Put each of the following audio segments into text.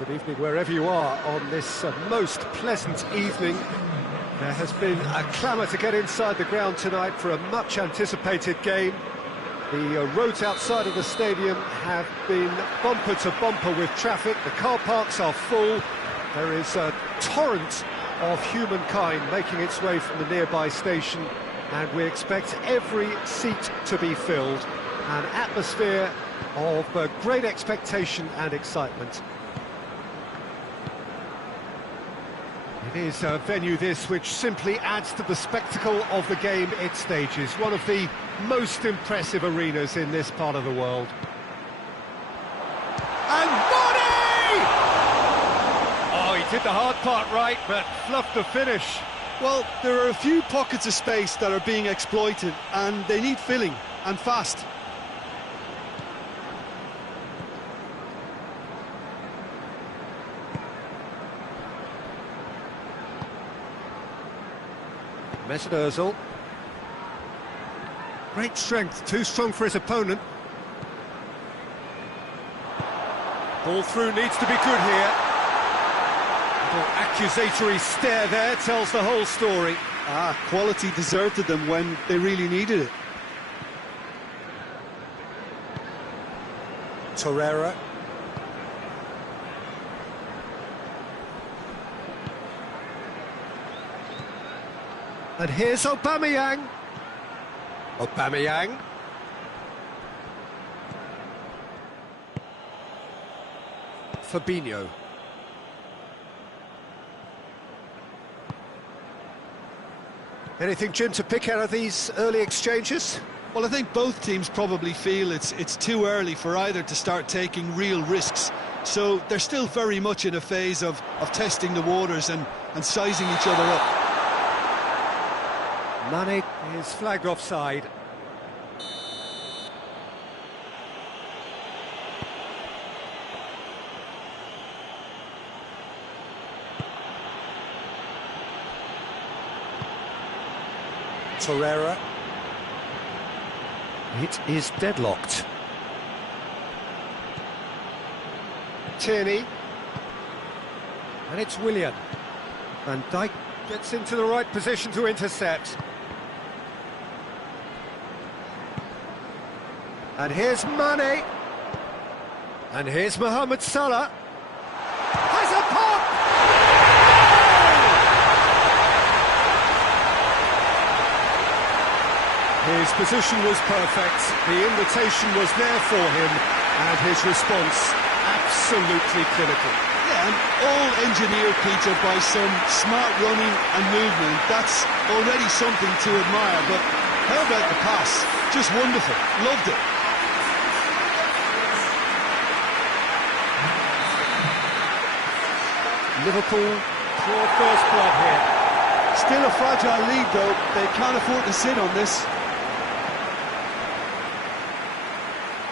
Good evening wherever you are on this most pleasant evening. There has been a clamour to get inside the ground tonight for a much anticipated game. The roads outside of the stadium have been bumper to bumper with traffic. The car parks are full. There is a torrent of humankind making its way from the nearby station, and we expect every seat to be filled. An atmosphere of great expectation and excitement. It is a venue this which simply adds to the spectacle of the game it stages. One of the most impressive arenas in this part of the world. And Mane! Oh, he did the hard part right, but fluffed the finish. Well, there are a few pockets of space that are being exploited, and they need filling, and fast. Mesut Ozil. Great strength, too strong for his opponent. Ball through needs to be good here. Little accusatory stare there tells the whole story. Quality deserted them when they really needed it. Torreira. And here's Aubameyang. Aubameyang. Fabinho. Anything, Jim, to pick out of these early exchanges? Well, I think both teams probably feel it's too early for either to start taking real risks. So they're still very much in a phase of testing the waters and sizing each other up. Mane is flagged offside. Torreira. It is deadlocked. Tierney. And it's Willian. Van Dijk gets into the right position to intercept. And here's Mane. And here's Mohamed Salah. Has a pop! His position was perfect, the invitation was there for him, and his response absolutely clinical. Yeah, and all engineered, Peter, by some smart running and movement. That's already something to admire, but how about the pass? Just wonderful, loved it. Liverpool draw first blood here. Still a fragile lead, though. They can't afford to sit on this.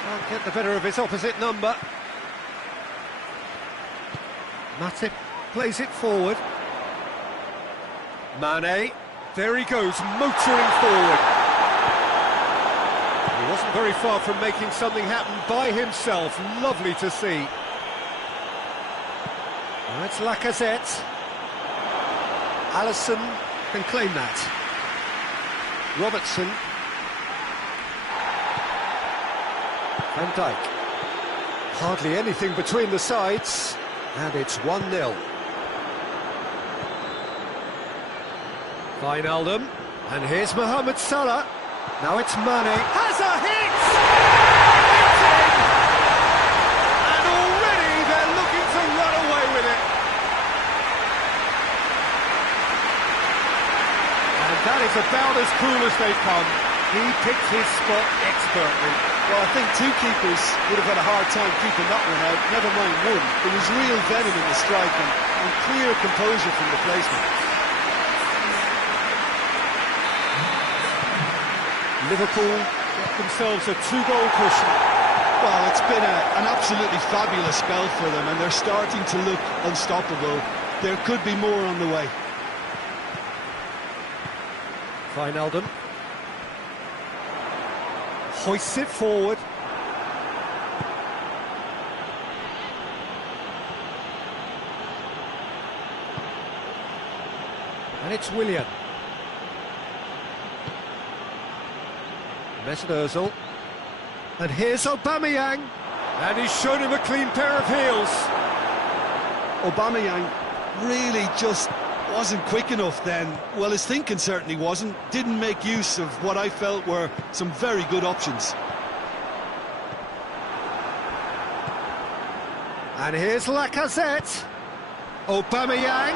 Can't get the better of his opposite number. Matip plays it forward. Mane, there he goes, motoring forward. He wasn't very far from making something happen by himself. Lovely to see. Now it's Lacazette. Alisson can claim that. Robertson. Van Dijk. Hardly anything between the sides, and it's 1-0. Wijnaldum. And here's Mohamed Salah. Now it's Mane. Has a hit! It's in! And already they're looking to run away with it. And that is about as cool as they come. He picked his spot expertly. Well, I think two keepers would have had a hard time keeping that one out, never mind one. There was real venom in the strike and clear composure from the placement. Liverpool get themselves a 2-goal cushion. Well, it's been an absolutely fabulous spell for them, and they're starting to look unstoppable. There could be more on the way. Wijnaldum. Hoists it forward. And it's Willian. Mesut Ozil. And here's Aubameyang. And he's shown him a clean pair of heels. Aubameyang really just wasn't quick enough then. Well, his thinking certainly wasn't. Didn't make use of what I felt were some very good options. And here's Lacazette. Aubameyang.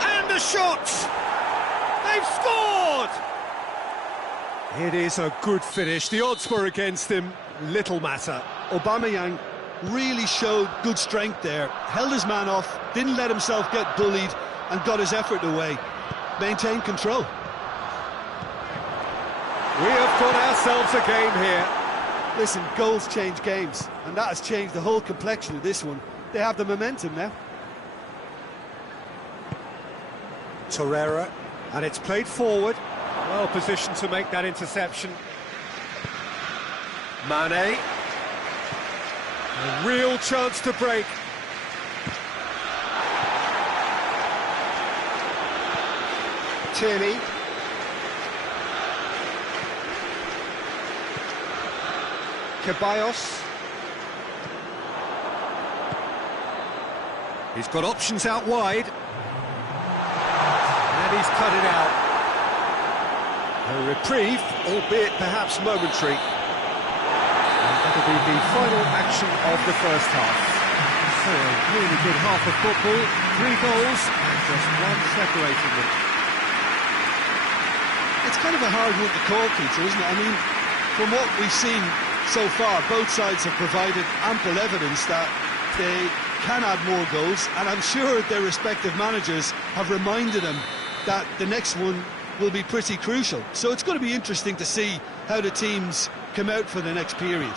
And the shot! They've scored! It is a good finish. The odds were against him. Little matter. Aubameyang really showed good strength there. Held his man off, didn't let himself get bullied, and got his effort away. Maintained control. We have got ourselves a game here. Listen, goals change games, and that has changed the whole complexion of this one. They have the momentum now. Torreira, and it's played forward. Well positioned to make that interception. Mane. A real chance to break. Tierney. Ceballos. He's got options out wide. And he's cut it out. A reprieve, albeit perhaps momentary. And that'll be the final action of the first half. So a really good half of football, 3 goals and just one separating them. It's kind of a hard one to call, Peter, isn't it? I mean, from what we've seen so far, both sides have provided ample evidence that they can add more goals, and I'm sure their respective managers have reminded them that the next one will be pretty crucial. So it's going to be interesting to see how the teams come out for the next period.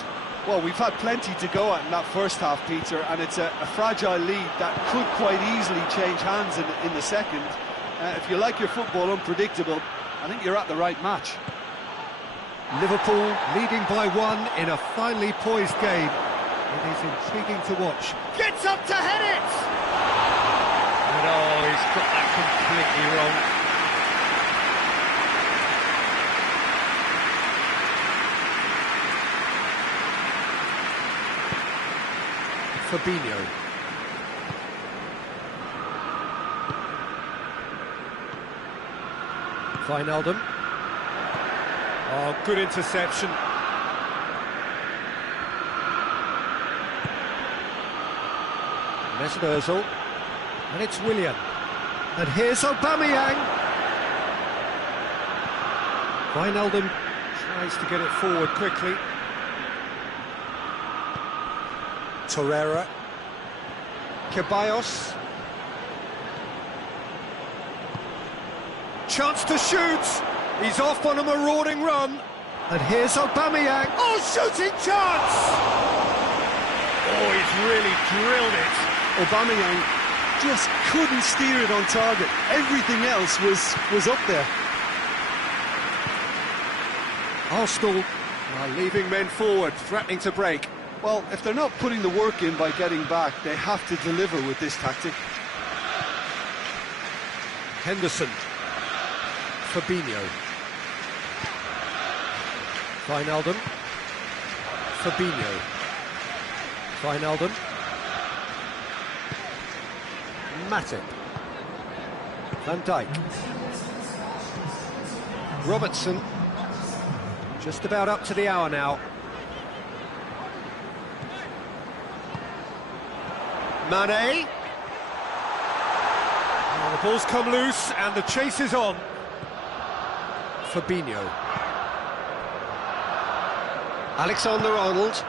Well, we've had plenty to go at in that first half, Peter, and it's a fragile lead that could quite easily change hands in the second. If you like your football unpredictable, I think you're at the right match. Liverpool leading by 1 in a finely poised game. It is intriguing to watch. Gets up to head it! And oh, he's got that completely wrong. Fabinho. Wijnaldum. Oh, good interception. Mesut Ozil. And it's Willian. And here's Aubameyang. Wijnaldum tries to get it forward quickly. Torreira. Ceballos. Chance to shoot. He's off on a marauding run. And here's Aubameyang. Oh, shooting chance! Oh, he's really drilled it. Aubameyang just couldn't steer it on target. Everything else was up there. Arsenal are leaving men forward, threatening to break. Well, if they're not putting the work in by getting back, they have to deliver with this tactic. Henderson. Fabinho. Wijnaldum. Fabinho. Wijnaldum. Matip. Van Dijk. Robertson. Just about up to the hour now. Mane. Oh, the ball's come loose and the chase is on. Fabinho. Alexander-Arnold.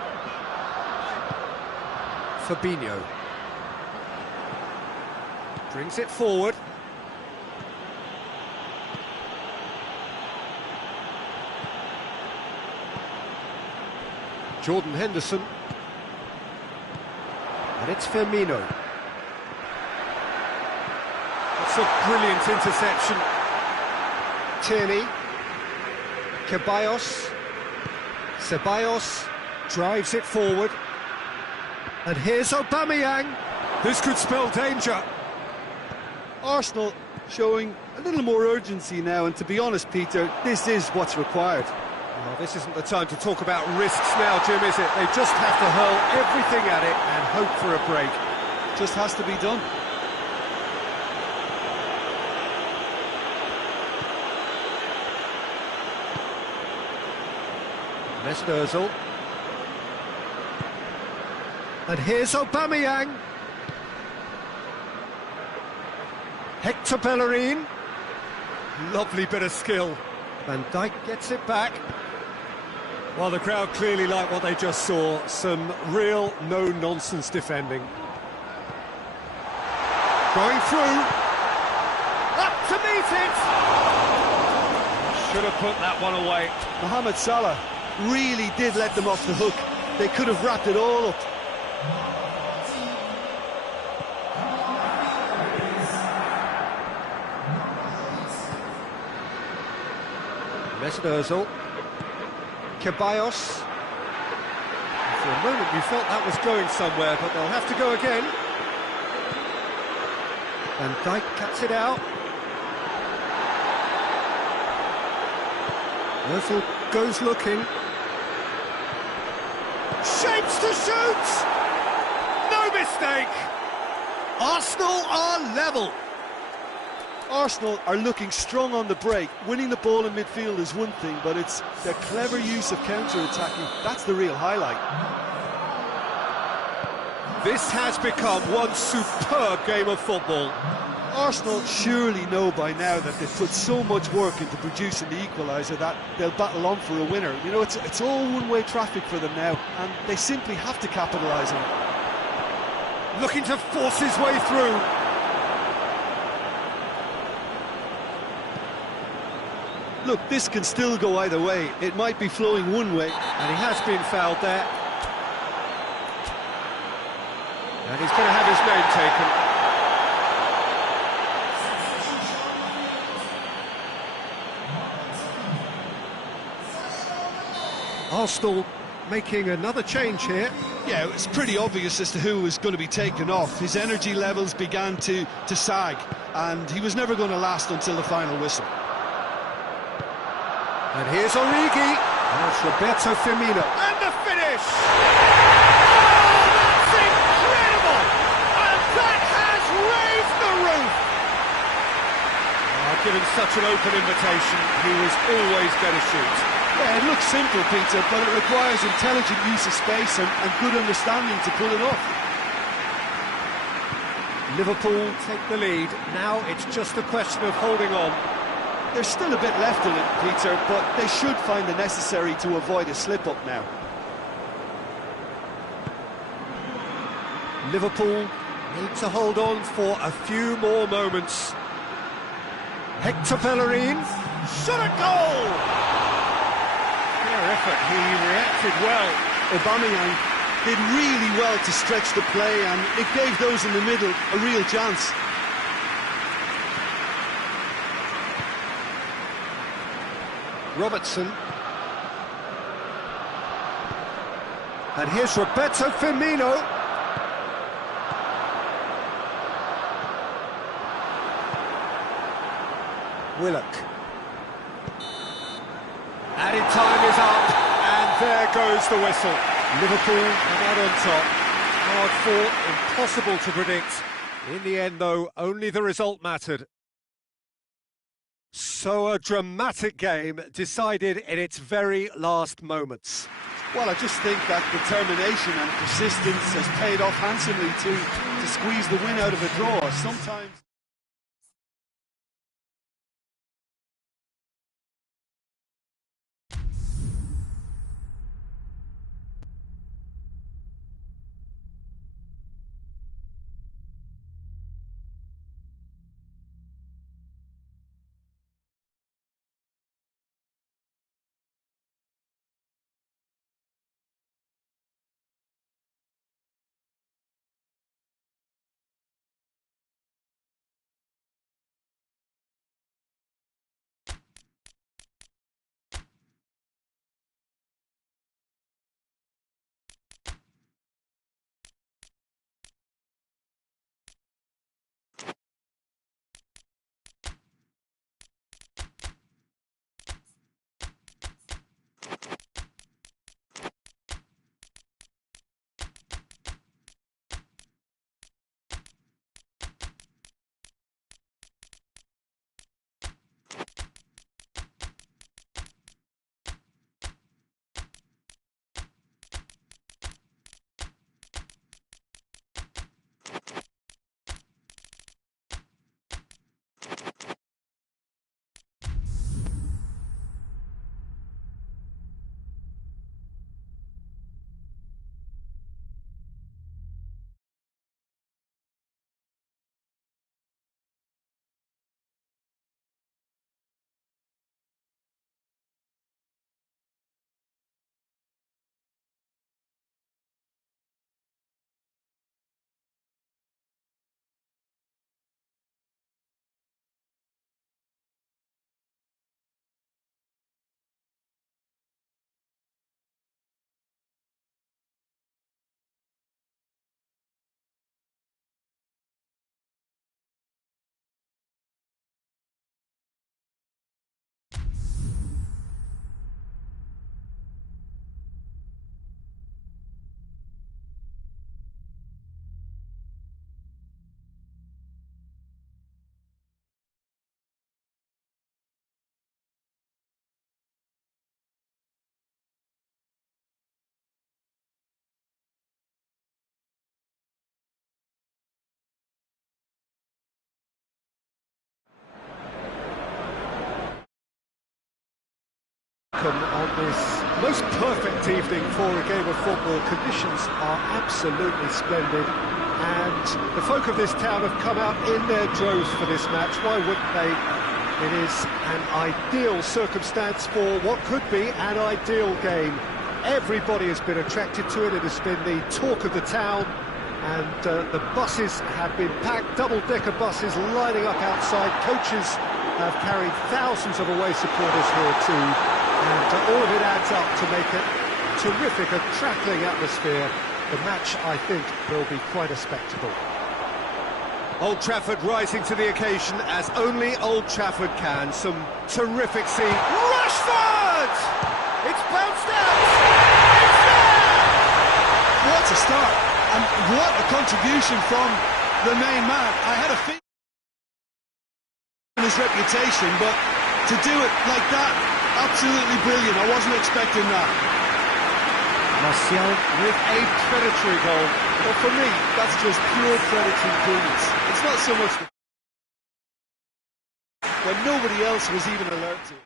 Fabinho. Brings it forward. Jordan Henderson. And it's Firmino. That's a brilliant interception. Tierney. Ceballos drives it forward. And here's Aubameyang. This could spell danger. Arsenal showing A little more urgency now, and to be honest, Peter, this is what's required. Well, this isn't the time to talk about risks now, Jim, is it? They just have to hurl everything at it and hope for a break. Just has to be done. Mesut Ozil. And here's Aubameyang. Hector Bellerin. Lovely bit of skill. Van Dijk gets it back. Well, the crowd clearly like what they just saw. Some real no-nonsense defending. Going through. Up to meet it! Should have put that one away. Mohamed Salah really did let them off the hook. They could have wrapped it all up. Mesut Ozil. Ceballos. For a moment you felt that was going somewhere, but they'll have to go again. Van Dijk cuts it out. Ozil goes looking. Shapes to shoot! No mistake! Arsenal are level. Arsenal are looking strong on the break. Winning the ball in midfield is one thing, but it's their clever use of counter-attacking. That's the real highlight. This has become one superb game of football. Arsenal surely know by now that they've put so much work into producing the equaliser that they'll battle on for a winner. You know, it's all one-way traffic for them now, and they simply have to capitalise on it. Looking to force his way through. Look, this can still go either way. It might be flowing one way. And he has been fouled there. And he's going to have his name taken. Arsenal making another change here. Yeah, it was pretty obvious as to who was going to be taken off. His energy levels began to sag, and he was never going to last until the final whistle. And here's Origi. And it's Roberto Firmino. And the finish! Oh, that's incredible! And that has raised the roof! Given such an open invitation, he was always going to shoot. Yeah, it looks simple, Peter, but it requires intelligent use of space and good understanding to pull it off. Liverpool take the lead. Now it's just a question of holding on. There's still a bit left in it, Peter, but they should find the necessary to avoid a slip-up now. Liverpool need to hold on for a few more moments. Hector Bellerin. Shot a goal! Fair effort, he reacted well. Aubameyang did really well to stretch the play, and it gave those in the middle a real chance. Robertson. And here's Roberto Firmino. Willock. Added time is up, and there goes the whistle. Liverpool come out on top. Hard fought, impossible to predict. In the end, though, only the result mattered. So a dramatic game decided in its very last moments. Well, I just think that determination and persistence has paid off handsomely to squeeze the win out of a draw. Sometimes welcome on this most perfect evening for a game of football. Conditions are absolutely splendid, and the folk of this town have come out in their droves for this match. Why wouldn't they? It is an ideal circumstance for what could be an ideal game. Everybody has been attracted to it. It has been the talk of the town, and the buses have been packed, double-decker buses lining up outside. Coaches have carried thousands of away supporters here too, and all of it adds up to make it terrific, a crackling atmosphere. The match, I think, will be quite a spectacle. Old Trafford rising to the occasion as only Old Trafford can. Some terrific scene. Rashford! It's bounced out! It's there! What a start, and what a contribution from the main man. I had a feeling his reputation, but to do it like that, absolutely brilliant. I wasn't expecting that. Martial with a predatory goal. Well, for me, that's just pure predatory brilliance. It's not so much when nobody else was even alert to it.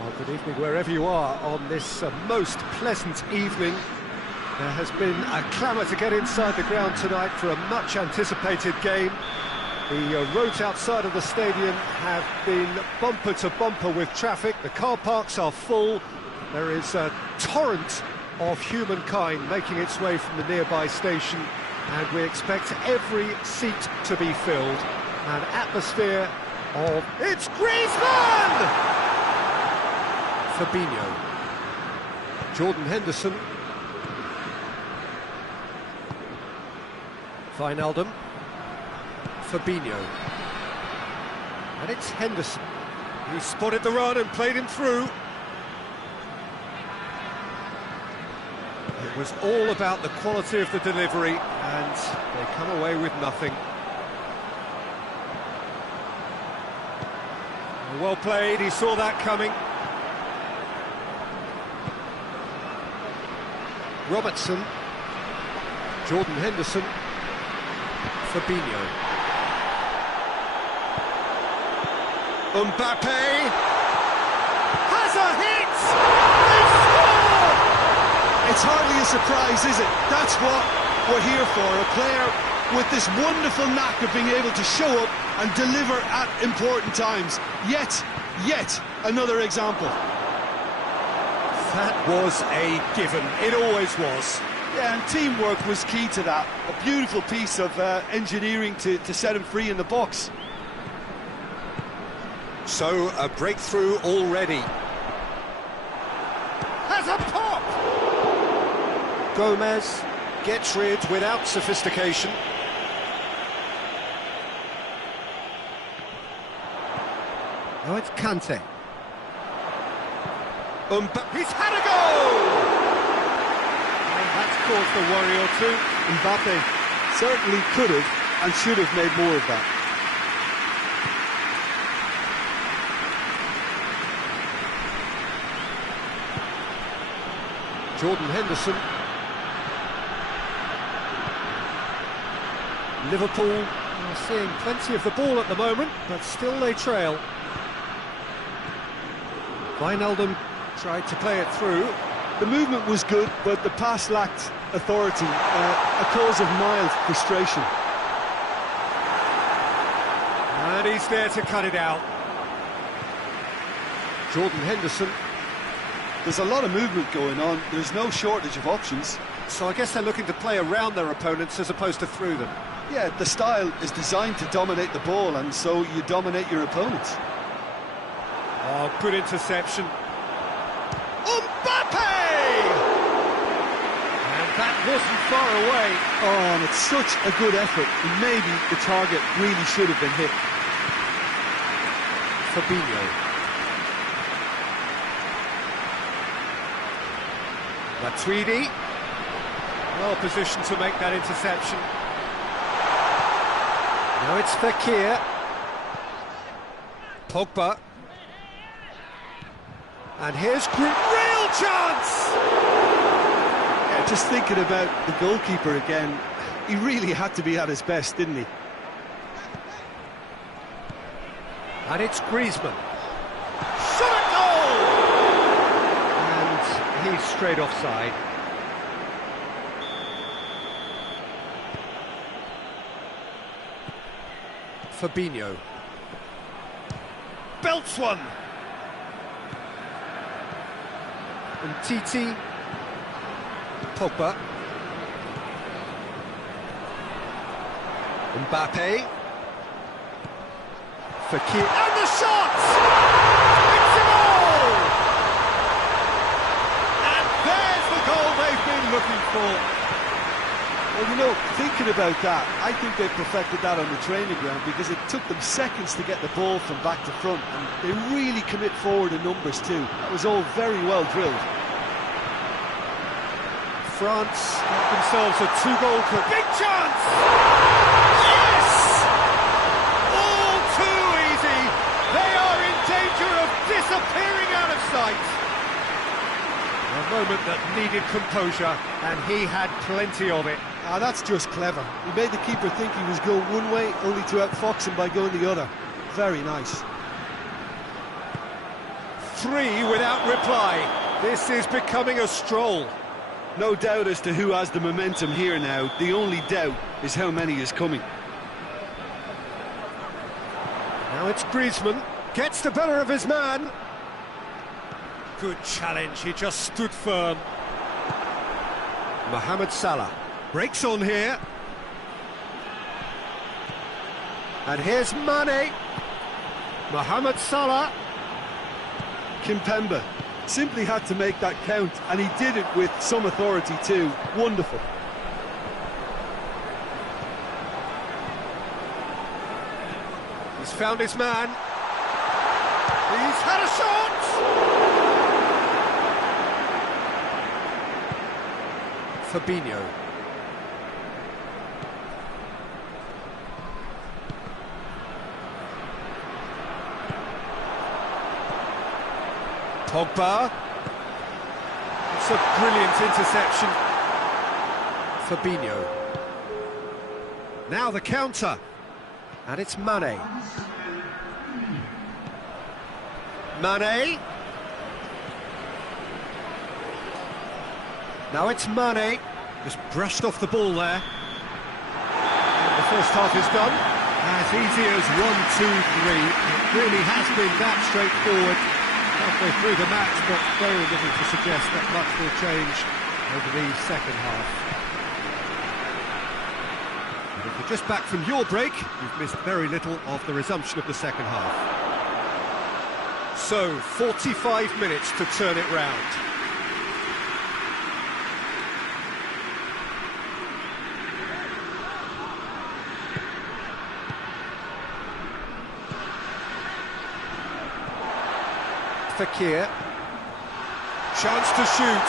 Well, good evening wherever you are on this most pleasant evening. There has been a clamour to get inside the ground tonight for a much anticipated game. The roads outside of the stadium have been bumper to bumper with traffic. The car parks are full. There is a torrent of humankind making its way from the nearby station, and we expect every seat to be filled. An atmosphere of... It's Griezmann! Fabinho. Jordan Henderson. Wijnaldum. Fabinho. And it's Henderson. He spotted the run and played him through. It was all about the quality of the delivery, and they come away with nothing. Well played, he saw that coming. Robertson, Jordan Henderson, Fabinho. Mbappe has a hit! They score! It's hardly a surprise, is it? That's what we're here for, a player with this wonderful knack of being able to show up and deliver at important times. Yet another example. That was a given, it always was. Yeah, and teamwork was key to that. A beautiful piece of engineering to set him free in the box. So, a breakthrough already. Has a pop! Gomez gets rid without sophistication. Now it's Kante. He's had a goal! And that's caused a worry or two. Mbappe certainly could have and should have made more of that. Jordan Henderson. Liverpool are seeing plenty of the ball at the moment, but still they trail. Wijnaldum tried to play it through. The movement was good, but the pass lacked authority, a cause of mild frustration. And he's there to cut it out. Jordan Henderson. There's a lot of movement going on, there's no shortage of options. So I guess they're looking to play around their opponents as opposed to through them. Yeah, the style is designed to dominate the ball, and so you dominate your opponents. Oh, good interception. Mbappe! And that wasn't far away. Oh, and it's such a good effort. Maybe the target really should have been hit. Fabinho. Matuidi. Well positioned to make that interception. Now it's Fekir. Pogba. And here's real chance! Yeah, just thinking about the goalkeeper again, he really had to be at his best, didn't he? And it's Griezmann. Shot at goal! And he's straight offside. Fabinho. Belts one! And Titi. Pogba. Mbappe. Fekir. And the shot! It's a goal! And there's the goal they've been looking for. Well, you know, thinking about that, I think they perfected that on the training ground because it took them seconds to get the ball from back to front, and they really commit forward in numbers too. That was all very well drilled. France got themselves a two-goal big chance! Yes! All too easy. They are in danger of disappearing out of sight. A moment that needed composure, and he had plenty of it. Ah, that's just clever. He made the keeper think he was going one way, only to outfox him by going the other. Very nice. 3 without reply. This is becoming a stroll. No doubt as to who has the momentum here now. The only doubt is how many is coming. Now it's Griezmann. Gets the better of his man. Good challenge, he just stood firm. Mohamed Salah breaks on here. And here's Mane. Mohamed Salah. Kimpembe simply had to make that count, and he did it with some authority too. Wonderful. He's found his man. He's had a shot! Fabinho. Pogba. It's a brilliant interception. Fabinho. Now the counter. And it's Mane. Mane. Now it's Mane. Just brushed off the ball there. The first half is done. As easy as 1, 2, 3. It really has been that straightforward. Halfway through the match, but very little to suggest that much will change over the second half. And if you're just back from your break, you've missed very little of the resumption of the second half. So, 45 minutes to turn it round. Fekir. Chance to shoot.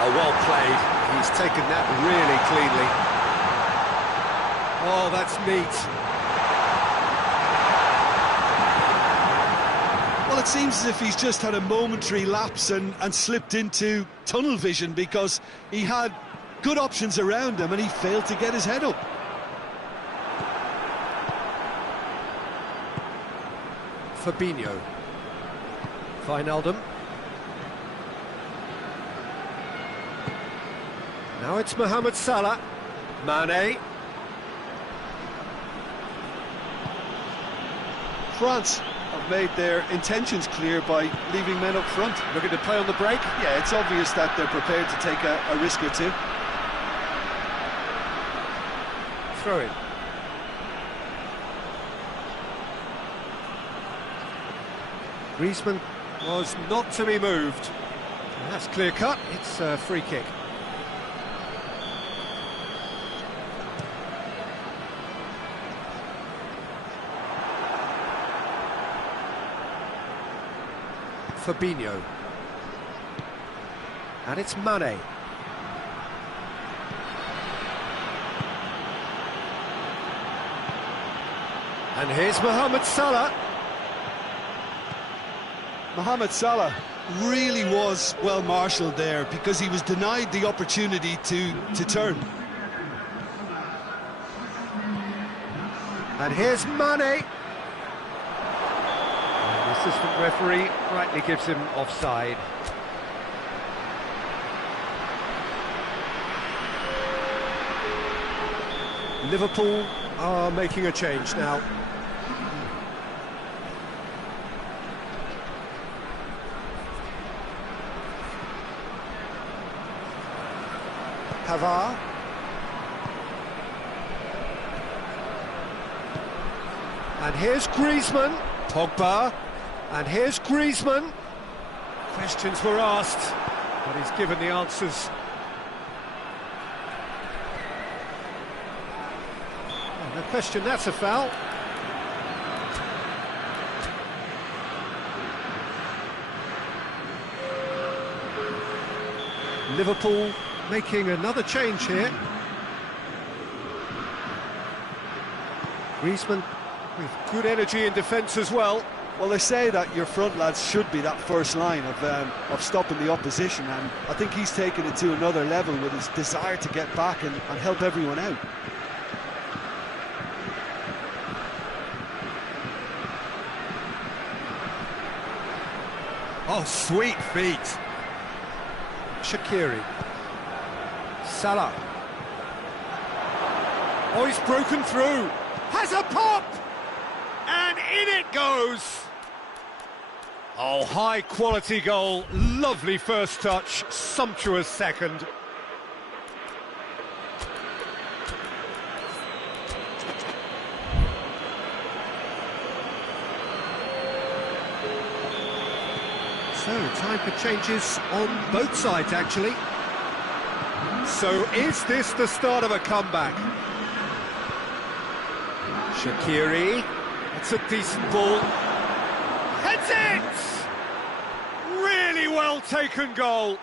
Oh, well played. He's taken that really cleanly. Oh, that's neat. Well, it seems as if he's just had a momentary lapse and slipped into tunnel vision, because he had good options around him and he failed to get his head up. Fabinho. Wijnaldum. Now it's Mohamed Salah. Mane. France have made their intentions clear by leaving men up front. Looking to play on the break. Yeah, it's obvious that they're prepared to take a risk or two. Throw in. Griezmann was not to be moved. And that's clear cut. It's a free kick. Fabinho. And it's Mane. And here's Mohamed Salah. Mohamed Salah really was well marshalled there, because he was denied the opportunity to turn. And here's Mane. The assistant referee rightly gives him offside. Liverpool are making a change now. Pavard. And here's Griezmann. Pogba. And here's Griezmann. Questions were asked, but he's given the answers. Oh, no question, that's a foul. Liverpool making another change here. Griezmann with good energy in defence as well. Well, they say that your front lads should be that first line of stopping the opposition, and I think he's taken it to another level with his desire to get back and help everyone out. Oh, sweet feet. Shaqiri. Salah. Oh, he's broken through. Has a pop! And in it goes! Oh, high-quality goal. Lovely first touch. Sumptuous second. So, time for changes on both sides, actually. So, is this the start of a comeback? Shaqiri. It's a decent ball. Heads it! Really well taken goal.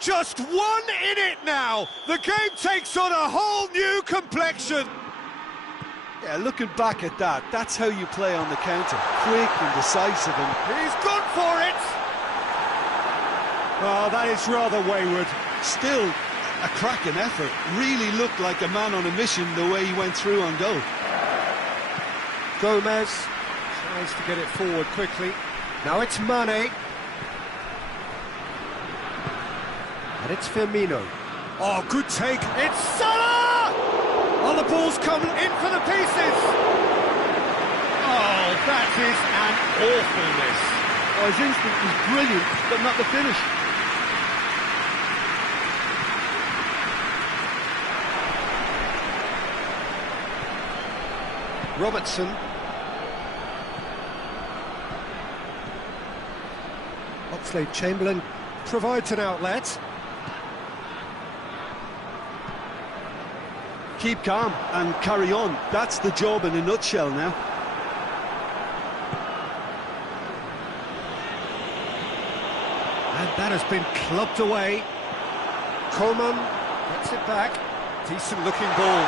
Just one in it now. The game takes on a whole new complexion. Yeah, looking back at that, that's how you play on the counter. Quick and decisive, and he's gone for it. Oh, that is rather wayward. Still a cracking effort. Really looked like a man on a mission the way he went through on goal. Gomez tries to get it forward quickly. Now it's Mane. And it's Firmino. Oh, good take. It's Salah! Oh, the ball's coming in for the pieces. Oh, that is an awfulness. Oh, his instinct was brilliant, but not the finish. Robertson. Oxlade-Chamberlain provides an outlet. Keep calm and carry on. That's the job in a nutshell now. that has been clubbed away. Coman gets it back. Decent looking ball.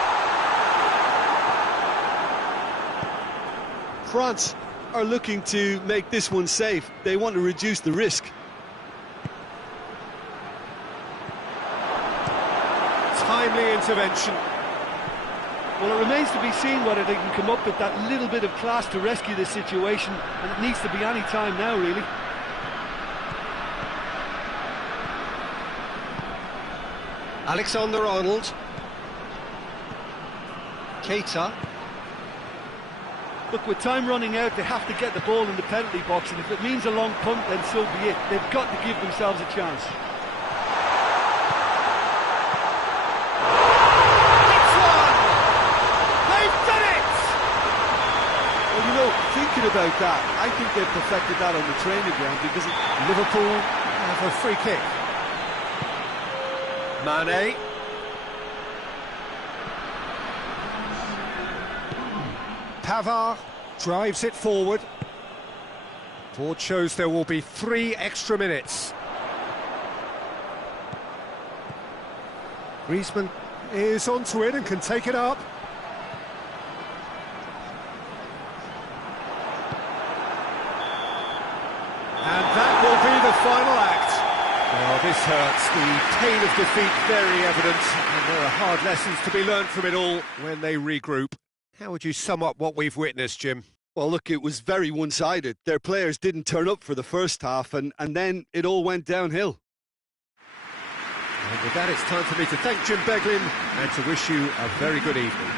France are looking to make this one safe. They want to reduce the risk. Timely intervention. Well, it remains to be seen whether they can come up with that little bit of class to rescue this situation, and it needs to be any time now, really. Alexander-Arnold. Keita. Look, with time running out, they have to get the ball in the penalty box, and if it means a long punt, then so be it. They've got to give themselves a chance. Thinking about that, I think they've perfected that on the training ground because Liverpool have a free kick. Mane. Pavard drives it forward. Board shows there will be 3 extra minutes. Griezmann is onto it and can take it up. And that will be the final act. Oh, this hurts. The pain of defeat very evident, and there are hard lessons to be learned from it all when they regroup. How would you sum up what we've witnessed, Jim? well, look, it was very one-sided. Their players didn't turn up for the first half, and then it all went downhill. And with that, it's time for me to thank Jim Beglin and to wish you a very good evening.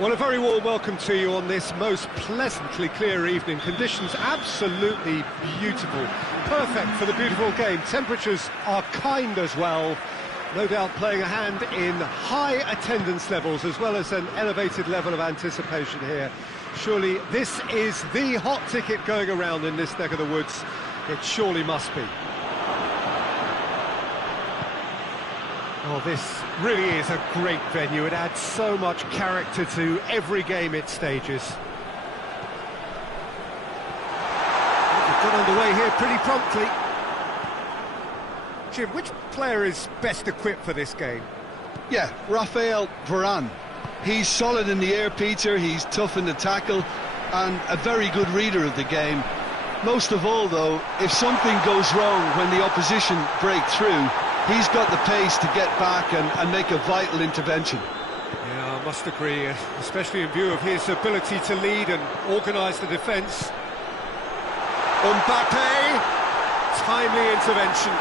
Well, a very warm welcome to you on this most pleasantly clear evening. Conditions absolutely beautiful. Perfect for the beautiful game. Temperatures are kind as well. No doubt playing a hand in high attendance levels as well as an elevated level of anticipation here. Surely this is the hot ticket going around in this neck of the woods. It surely must be. Oh, this really is a great venue. It adds so much character to every game it stages. We've got underway here pretty promptly. Jim, which player is best equipped for this game? Yeah, Raphael Varane. He's solid in the air, Peter. He's tough in the tackle and a very good reader of the game. Most of all, though, if something goes wrong when the opposition break through, he's got the pace to get back and make a vital intervention. Yeah, I must agree, especially in view of his ability to lead and organise the defence. Mbappe, timely intervention.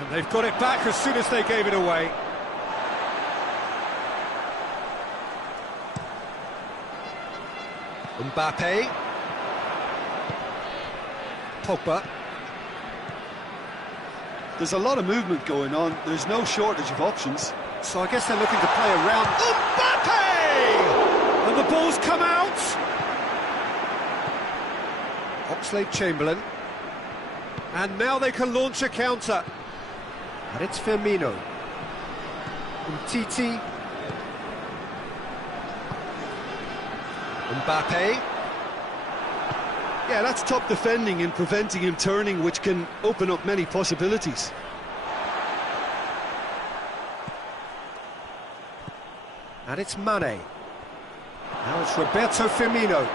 And they've got it back as soon as they gave it away. Mbappe, Pogba. There's a lot of movement going on. There's no shortage of options. So I guess they're looking to play around. Mbappe! And the ball's come out. Oxlade-Chamberlain. And now they can launch a counter. And it's Firmino. Umtiti. Mbappe. Yeah, that's top defending and preventing him turning, which can open up many possibilities. And it's Mane. Now it's Roberto Firmino.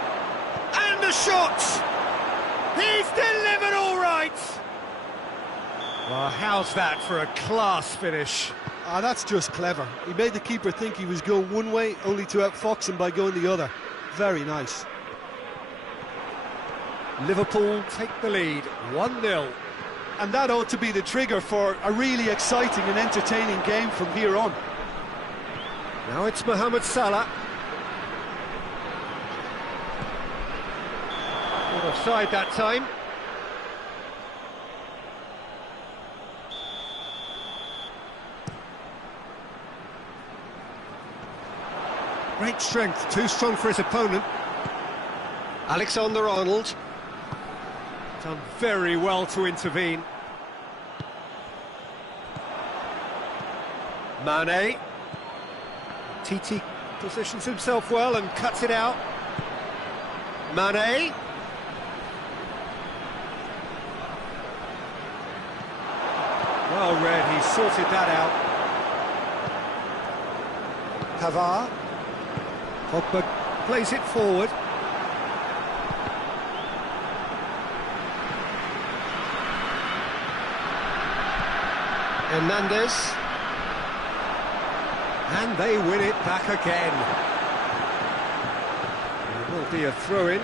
And the shot! He's delivered all right! Well, how's that for a class finish? Ah, that's just clever. He made the keeper think he was going one way, only to outfox him by going the other. Very nice. Liverpool take the lead, 1-0. And that ought to be the trigger for a really exciting and entertaining game from here on. Now it's Mohamed Salah. Not offside that time. Great strength, too strong for his opponent. Alexander-Arnold. Done very well to intervene. Mane. Titi positions himself well and cuts it out. Mane. Well read, he sorted that out. Pavard. Pogba plays it forward. Hernandez. And they win it back again. There will be a throw-in.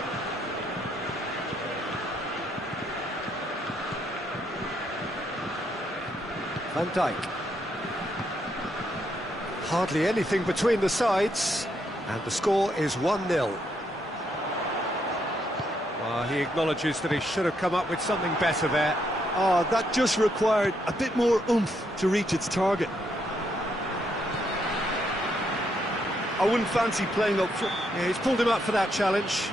Van Dijk. Hardly anything between the sides, and the score is 1-0. Well, he acknowledges that he should have come up with something better there. Oh, that just required a bit more oomph to reach its target. I wouldn't fancy playing up front. Yeah, he's pulled him up for that challenge.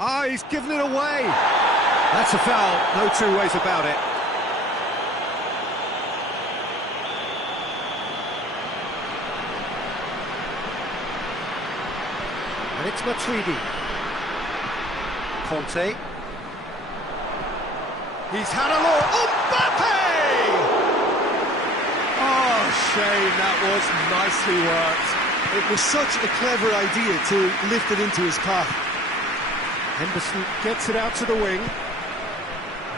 Ah, he's given it away. That's a foul, no two ways about it. And it's Matuidi. Conte. He's had a look. Mbappe! Oh, shame, that was nicely worked. It was such a clever idea to lift it into his path. Henderson gets it out to the wing.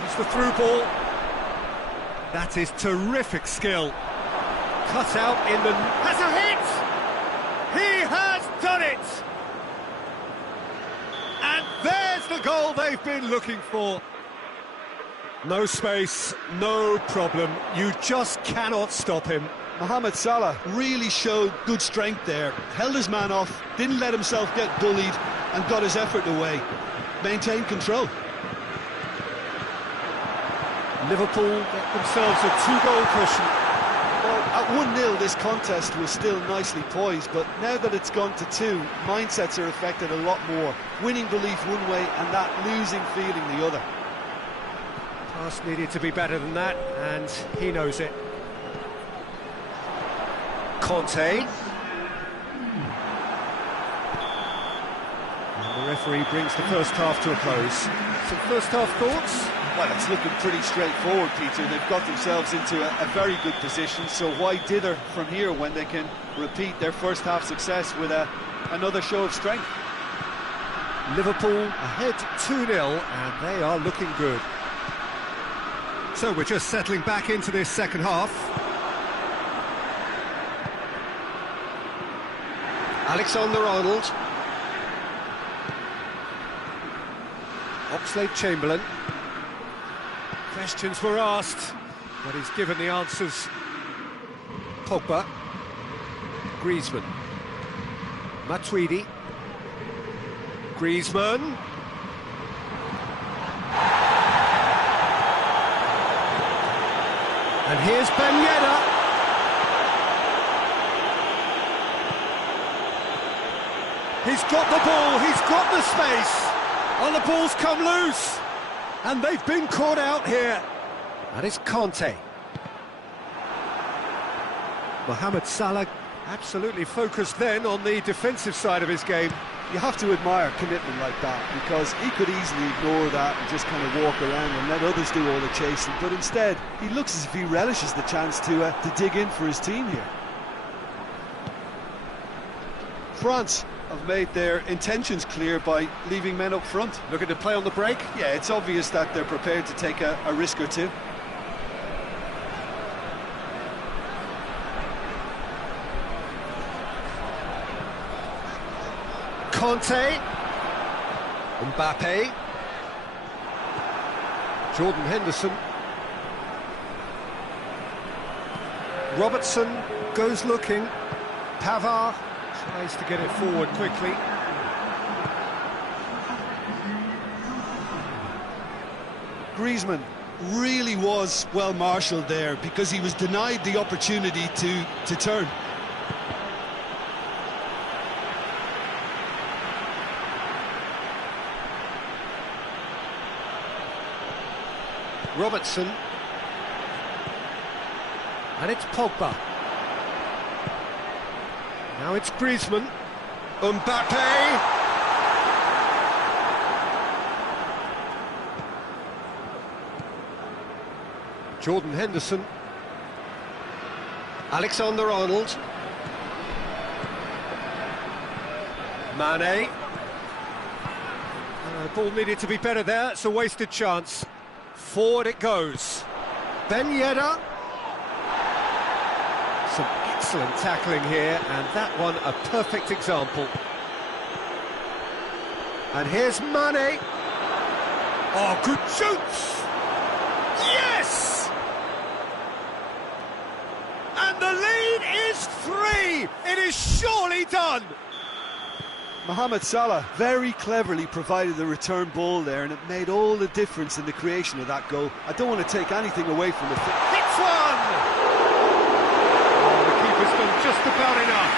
It's the through ball. That is terrific skill. Cut out in the... Has a hit! He has done it! And there's the goal they've been looking for. No space, no problem. You just cannot stop him. Mohamed Salah really showed good strength there. Held his man off, didn't let himself get bullied, and got his effort away. Maintained control. Liverpool get themselves a two-goal cushion. Well, at 1-0 this contest was still nicely poised, but now that it's gone to 2, mindsets are affected a lot more. Winning belief one way and that losing feeling the other. Pass needed to be better than that, and he knows it. Conte. And the referee brings the first half to a close. Some first half thoughts? Well, it's looking pretty straightforward, Peter. They've got themselves into a very good position, so why dither from here when they can repeat their first half success with another show of strength? Liverpool ahead 2-0, and they are looking good. So we're just settling back into this second half. Alexander-Arnold. Oxlade-Chamberlain. Questions were asked, but he's given the answers. Pogba. Griezmann. Matuidi. Griezmann. And here's Ben Yedder. He's got the ball, he's got the space. And the ball's come loose. And they've been caught out here. That is Conte. Mohamed Salah absolutely focused then on the defensive side of his game. You have to admire commitment like that, because he could easily ignore that and just kind of walk around and let others do all the chasing, but instead he looks as if he relishes the chance to dig in for his team here. France have made their intentions clear by leaving men up front. Looking to play on the break? Yeah, it's obvious that they're prepared to take a risk or two. Conte. Mbappe. Jordan Henderson. Robertson goes looking. Pavard tries to get it forward quickly. Griezmann really was well marshalled there, because he was denied the opportunity to turn. Robertson. And it's Pogba. Now it's Griezmann. Mbappe. Jordan Henderson. Alexander-Arnold. Mane. The ball needed to be better there. It's a wasted chance. Forward it goes. Ben Yedder. Some excellent tackling here, and that one a perfect example. And here's Mane. Oh, good shoots! Yes! And the lead is 3! It is surely done! Mohamed Salah very cleverly provided the return ball there, and it made all the difference in the creation of that goal. I don't want to take anything away from it. Hits one! Oh, the keeper's done just about enough.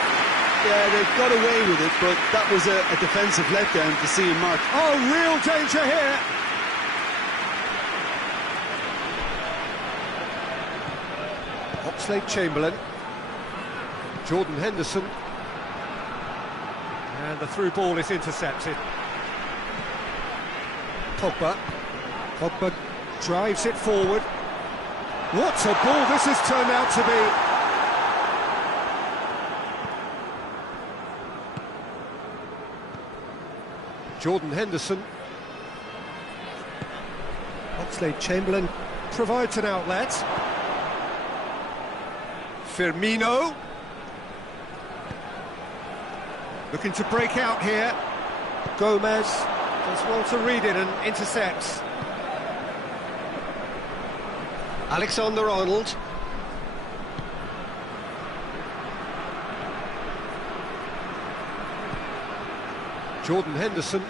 Yeah, they've got away with it, but that was a defensive letdown to see him mark. Oh, real danger here. Oxlade-Chamberlain. Jordan Henderson. And the through ball is intercepted. Pogba. Pogba drives it forward. What a ball this has turned out to be. Jordan Henderson. Oxlade-Chamberlain provides an outlet. Firmino. Looking to break out here. Gomez does well to read it and intercepts. Alexander-Arnold. Jordan Henderson.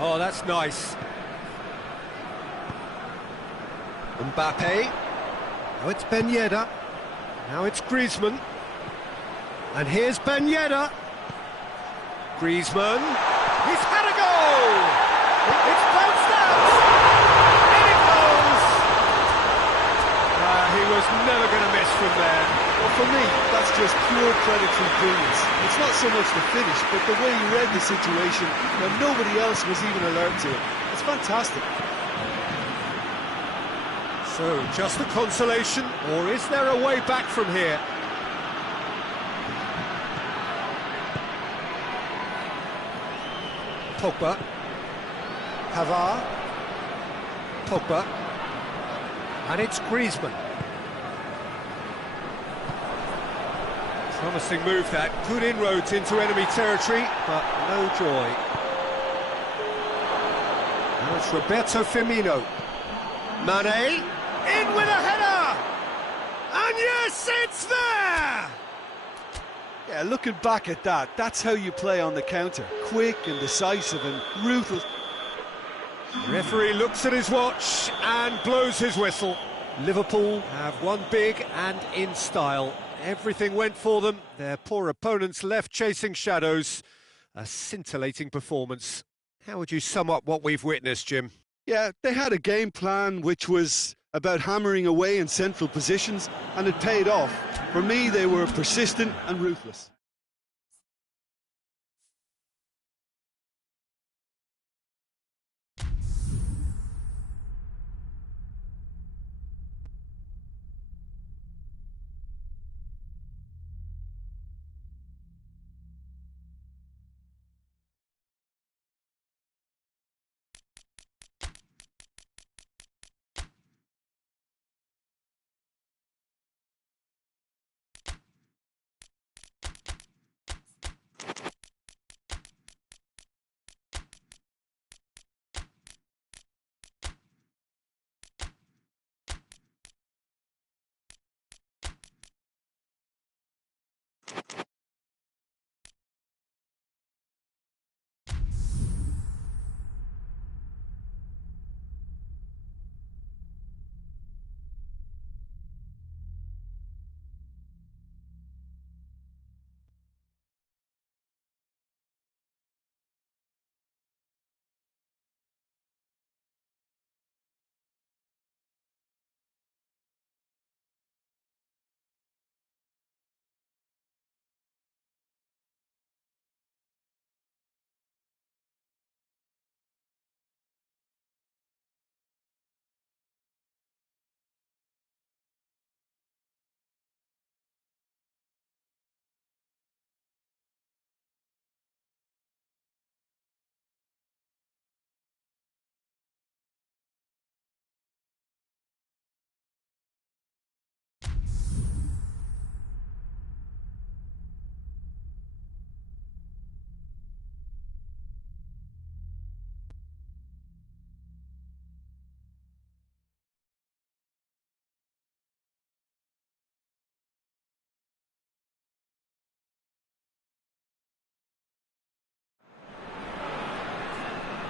Oh, that's nice. Mbappe. Now it's Ben Yedder. Now it's Griezmann. And here's Ben Yedder. Griezmann. He's had a goal! It's bounced out! In it goes! He was never going to miss from there. Well, for me, that's just pure predatory brilliance. It's not so much the finish, but the way he read the situation when nobody else was even alert to it. It's fantastic. So, just a consolation, or is there a way back from here? Pogba. Pavard. Pogba. And it's Griezmann. Promising move that. Good inroads into enemy territory, but no joy. Now it's Roberto Firmino. Mane, in with a header! And yes, it's there! Yeah, looking back at that, that's how you play on the counter. Quick and decisive and ruthless. The referee looks at his watch and blows his whistle. Liverpool have won big and in style. Everything went for them. Their poor opponents left chasing shadows. A scintillating performance. How would you sum up what we've witnessed, Jim? Yeah, they had a game plan which was about hammering away in central positions, and it paid off. For me, they were persistent and ruthless.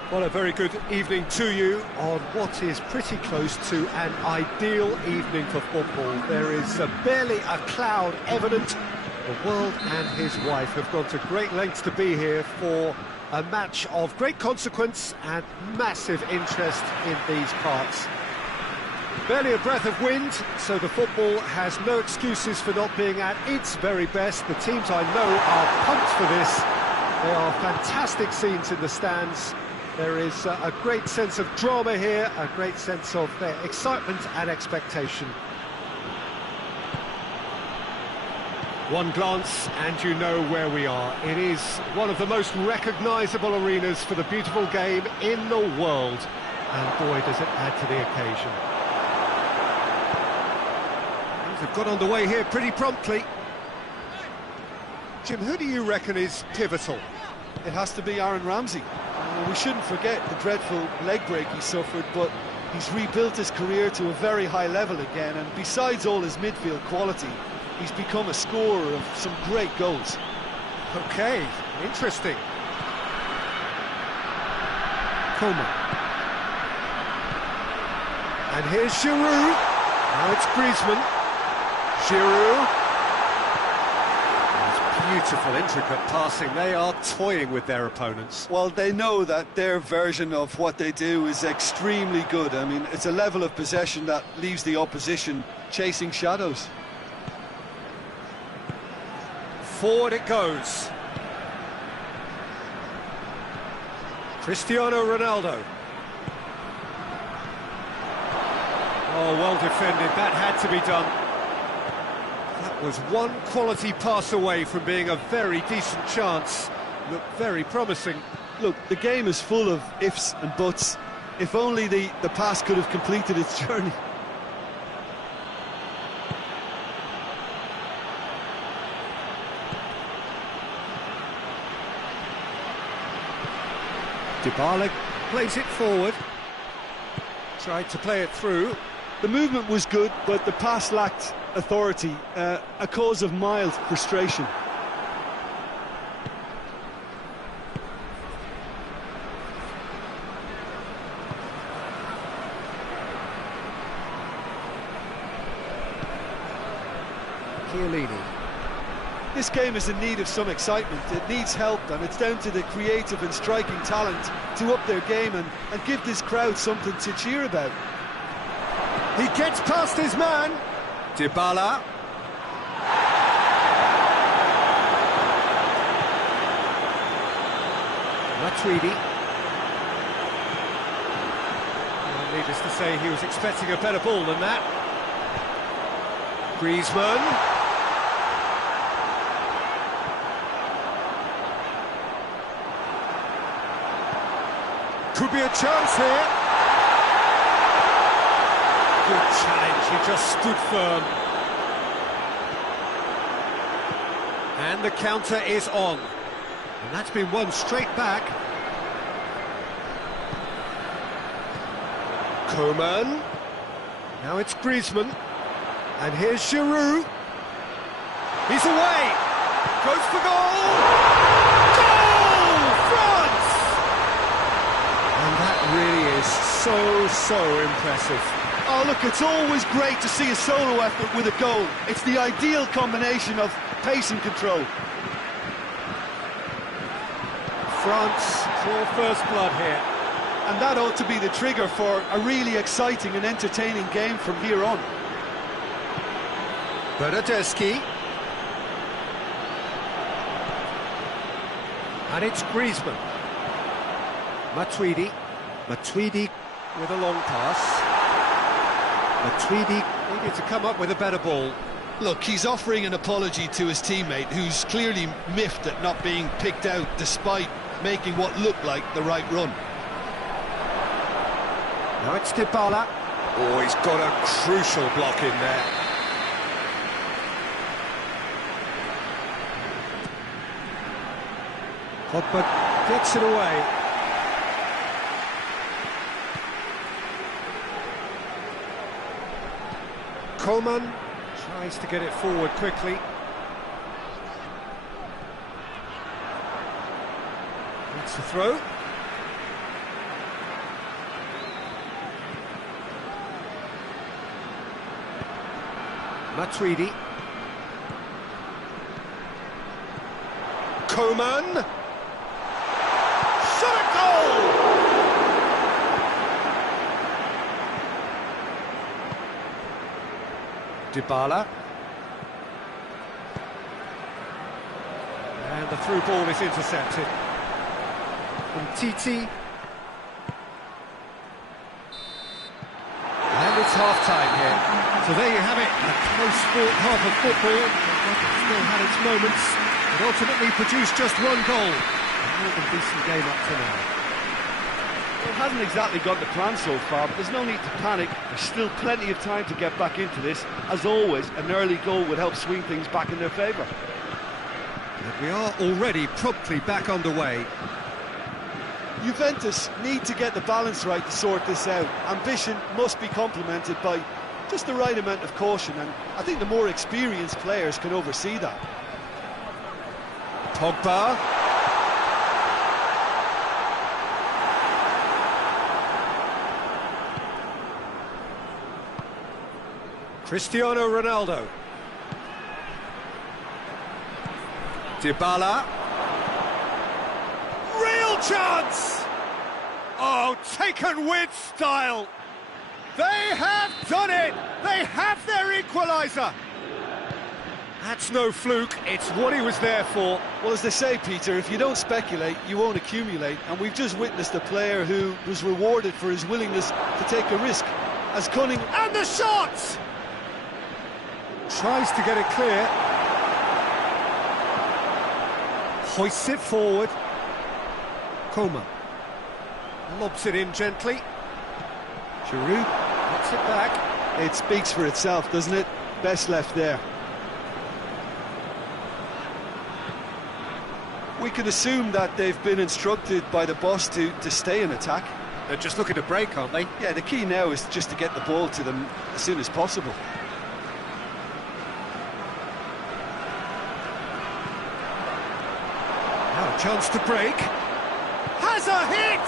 Well, a very good evening to you on what is pretty close to an ideal evening for football. There is barely a cloud evident. The world and his wife have gone to great lengths to be here for a match of great consequence and massive interest in these parts. Barely a breath of wind, so the football has no excuses for not being at its very best. The teams I know are pumped for this. They are fantastic scenes in the stands. There is a great sense of drama here, a great sense of excitement and expectation. One glance and you know where we are. It is one of the most recognisable arenas for the beautiful game in the world. And boy, does it add to the occasion. Things have got underway here pretty promptly. Jim, who do you reckon is pivotal? It has to be Aaron Ramsey. We shouldn't forget the dreadful leg break he suffered, but he's rebuilt his career to a very high level again, and besides all his midfield quality, he's become a scorer of some great goals. Okay, interesting. Coleman. And here's Giroud. Now it's Griezmann. Giroud. Beautiful, intricate passing. They are toying with their opponents. Well, they know that their version of what they do is extremely good. I mean, it's a level of possession that leaves the opposition chasing shadows. Forward it goes. Cristiano Ronaldo. Oh, well defended. That had to be done. That was one quality pass away from being a very decent chance. Looked very promising. Look, the game is full of ifs and buts. If only the pass could have completed its journey. Dybala plays it forward. Tried to play it through. The movement was good, but the pass lacked authority, a cause of mild frustration. Chiellini. This game is in need of some excitement. It needs help, and it's down to the creative and striking talent to up their game and give this crowd something to cheer about. He gets past his man. Dybala. Matuidi. Well, needless to say, he was expecting a better ball than that. Griezmann. Could be a chance here. Good challenge, he just stood firm. And the counter is on. And that's been won straight back. Coman. Now it's Griezmann. And here's Giroud. He's away. Goes for goal. Goal! France! And that really is so impressive. Oh, look, it's always great to see a solo effort with a goal. It's the ideal combination of pace and control. France draw first blood here. And that ought to be the trigger for a really exciting and entertaining game from here on. Bernardeschi. And it's Griezmann. Matuidi with a long pass. Matuidi needed to come up with a better ball. Look, he's offering an apology to his teammate, who's clearly miffed at not being picked out despite making what looked like the right run. Now it's Dybala. Oh, he's got a crucial block in there. Pogba gets it away. Coman tries to get it forward quickly. It's the throw. Matuidi. Coman. Shot a goal! Dybala. And the through ball is intercepted. From Titi. And it's half-time here. So there you have it, a close sport half of football. Still had its moments, but ultimately produced just one goal. A more than decent game up to now. It hasn't exactly got the plan so far, but there's no need to panic. There's still plenty of time to get back into this. As always, an early goal would help swing things back in their favour. And we are already promptly back underway. Juventus need to get the balance right to sort this out. Ambition must be complemented by just the right amount of caution, and I think the more experienced players can oversee that. Pogba. Cristiano Ronaldo. Dybala. Real chance! Oh, taken with style. They have done it! They have their equaliser! That's no fluke, it's what he was there for. Well, as they say, Peter, if you don't speculate, you won't accumulate, and we've just witnessed a player who was rewarded for his willingness to take a risk. As cunning... And the shot! Tries to get it clear. Hoists it forward. Coman. Lobs it in gently. Giroud gets it back. It speaks for itself, doesn't it? Best left there. We can assume that they've been instructed by the boss to stay in attack. They're just looking to break, aren't they? Yeah, the key now is just to get the ball to them as soon as possible. Now a chance to break. Has a hit!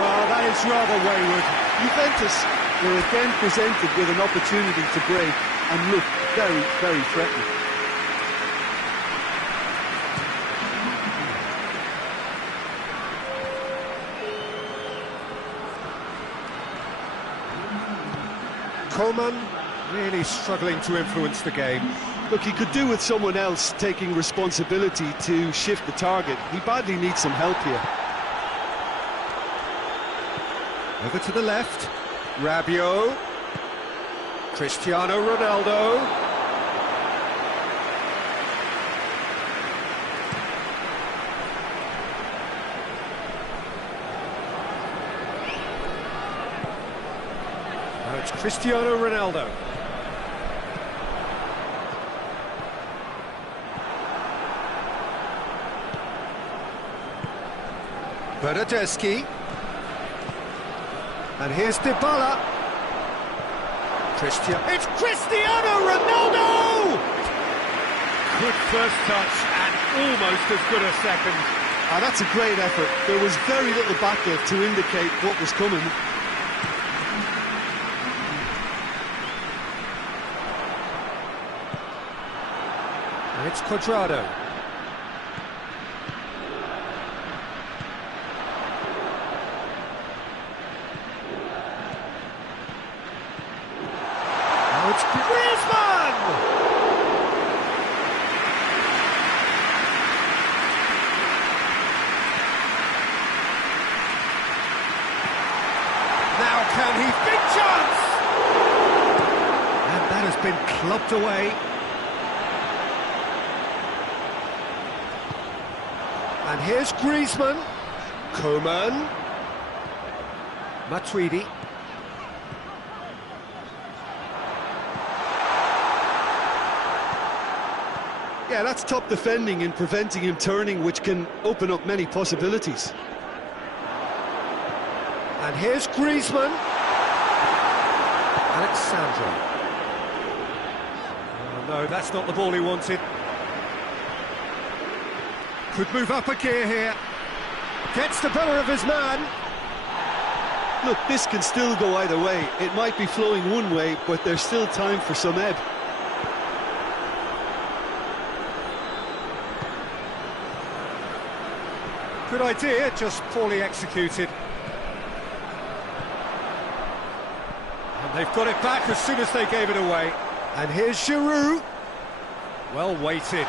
Well, that is rather wayward. Juventus were again presented with an opportunity to break and look very, very threatening. Coman really struggling to influence the game. Look, he could do with someone else taking responsibility to shift the target. He badly needs some help here. Over to the left, Rabiot, Cristiano Ronaldo. Now it's Cristiano Ronaldo. Bernardeschi. And here's Dybala. It's Cristiano Ronaldo! Good first touch and almost as good a second. Ah, that's a great effort. There was very little backup to indicate what was coming. And it's Cuadrado. Now it's Griezmann! Now can he? Big chance! And that has been clubbed away. And here's Griezmann. Coman. Matuidi. Yeah, that's top defending and preventing him turning, which can open up many possibilities. And here's Griezmann. Alexandro. Oh, no, that's not the ball he wanted. Could move up a gear here. Gets the better of his man. Look, this can still go either way. It might be flowing one way, but there's still time for some ebb. Good idea, just poorly executed. And they've got it back as soon as they gave it away. And here's Giroud. Well weighted.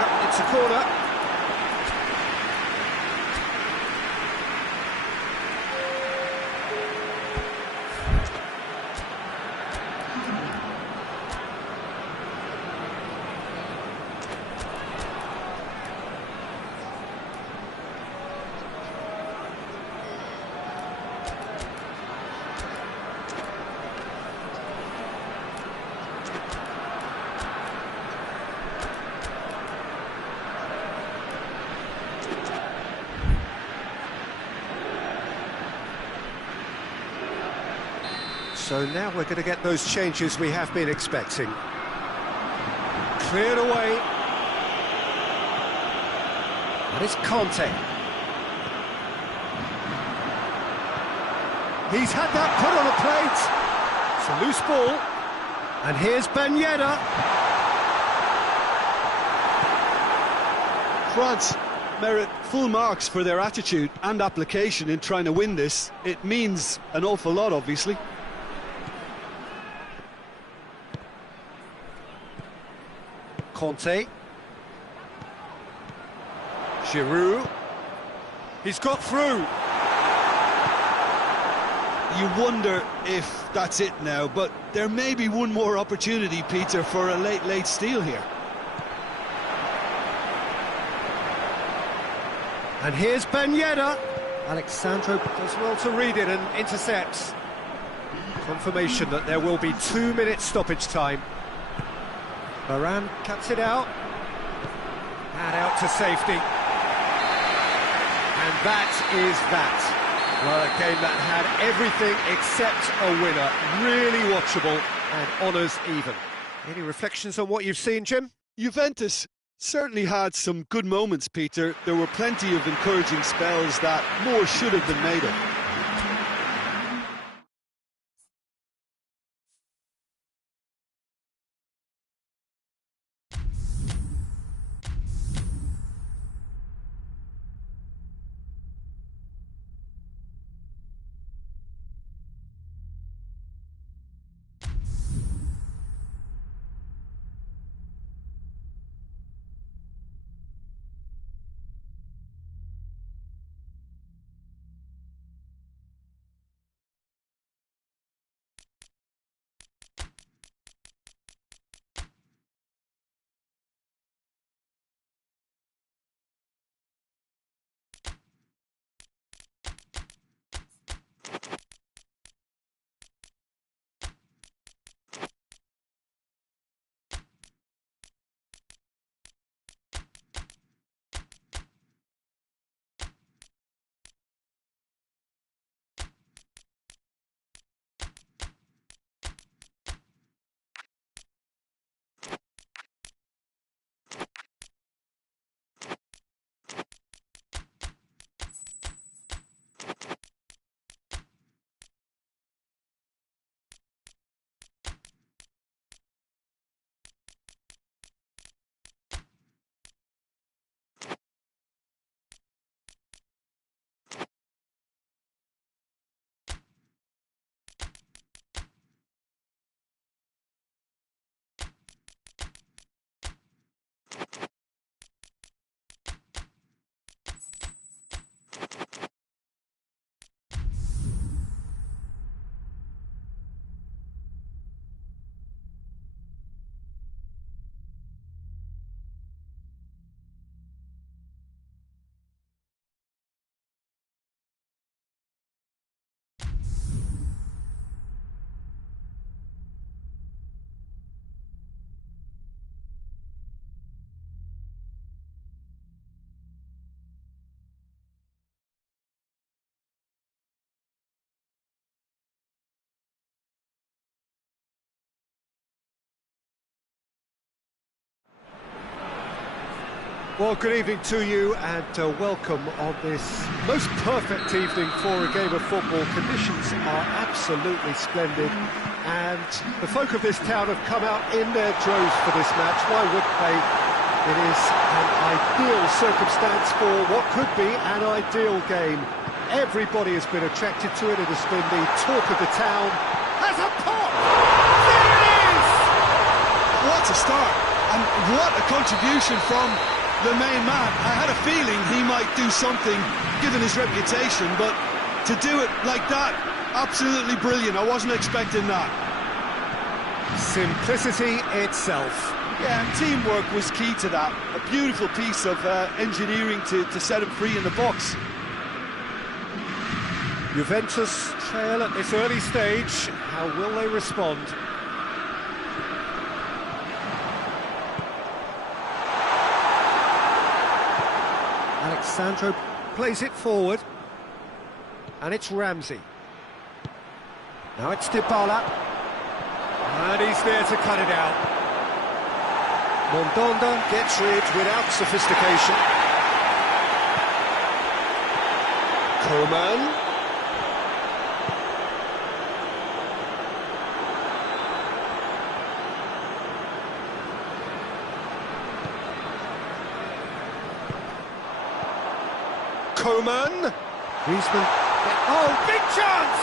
Yep, it's a corner. So now we're going to get those changes we have been expecting. Cleared away. And it's Conte. He's had that put on a plate. It's a loose ball. And here's Ben Yedder. France merit full marks for their attitude and application in trying to win this. It means an awful lot, obviously. Conte. Giroud. He's got through. You wonder if that's it now, but there may be one more opportunity, Peter, for a late steal here. And here's Ben Yedder. Alexandro does well to read it and intercepts. Confirmation that there will be 2 minutes stoppage time. Varane cuts it out. And out to safety. And that is that. Well, a game that had everything except a winner. Really watchable and honours even. Any reflections on what you've seen, Jim? Juventus certainly had some good moments, Peter. There were plenty of encouraging spells that more should have been made of. Well, good evening to you and welcome on this most perfect evening for a game of football. Conditions are absolutely splendid and the folk of this town have come out in their droves for this match. Why wouldn't they? It is an ideal circumstance for what could be an ideal game. Everybody has been attracted to it. It has been the talk of the town. Has a pop! There it is! What a start! And what a contribution from the main man. I had a feeling he might do something, given his reputation, but to do it like that, absolutely brilliant. I wasn't expecting that. Simplicity itself. Yeah, and teamwork was key to that. A beautiful piece of engineering to set him free in the box. Juventus trail at this early stage. How will they respond? Alexandro plays it forward, and it's Ramsey. Now it's Dybala, and he's there to cut it out. Mondonda gets rid without sophistication. Coman. Coman. Griezmann. Oh, big chance!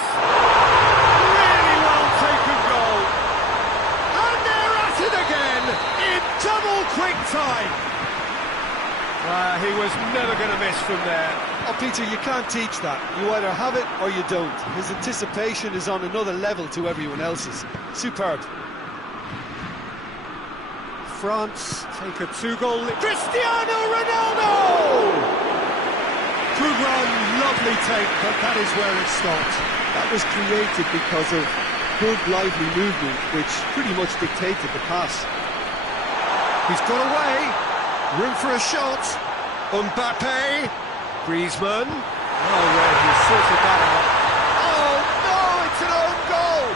Really well taken goal. And they're at it again in double quick time. He was never going to miss from there. Oh, Peter, you can't teach that. You either have it or you don't. His anticipation is on another level to everyone else's. Superb. France take a two-goal lead. Cristiano Ronaldo! Good run, lovely take, but that is where it stopped. That was created because of good, lively movement, which pretty much dictated the pass. He's got away, room for a shot. Mbappe, Griezmann. Oh, Red, he sorted that out. Oh, no, it's an own goal!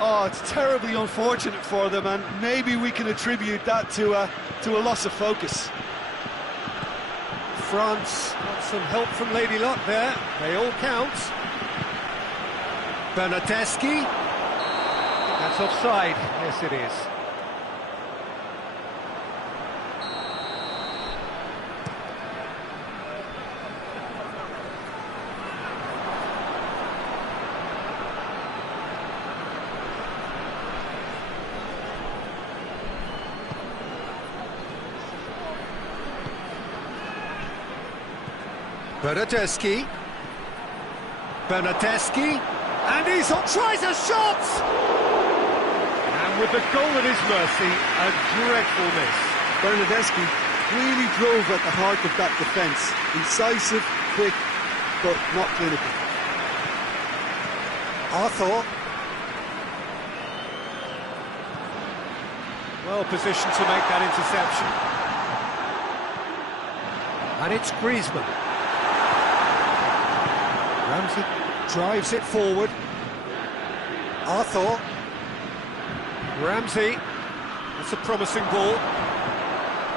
Oh, it's terribly unfortunate for them, and maybe we can attribute that to a loss of focus. France got some help from Lady Luck there. They all count. Bernardeschi. That's offside. Yes, it is. Bernardeschi, and he's on, tries a shot! And with the goal at his mercy, a dreadful miss. Bernardeschi really drove at the heart of that defence. Incisive, quick, but not clinical. Arthur. Well positioned to make that interception. And it's Griezmann. Ramsey drives it forward. Arthur. Ramsey. That's a promising ball.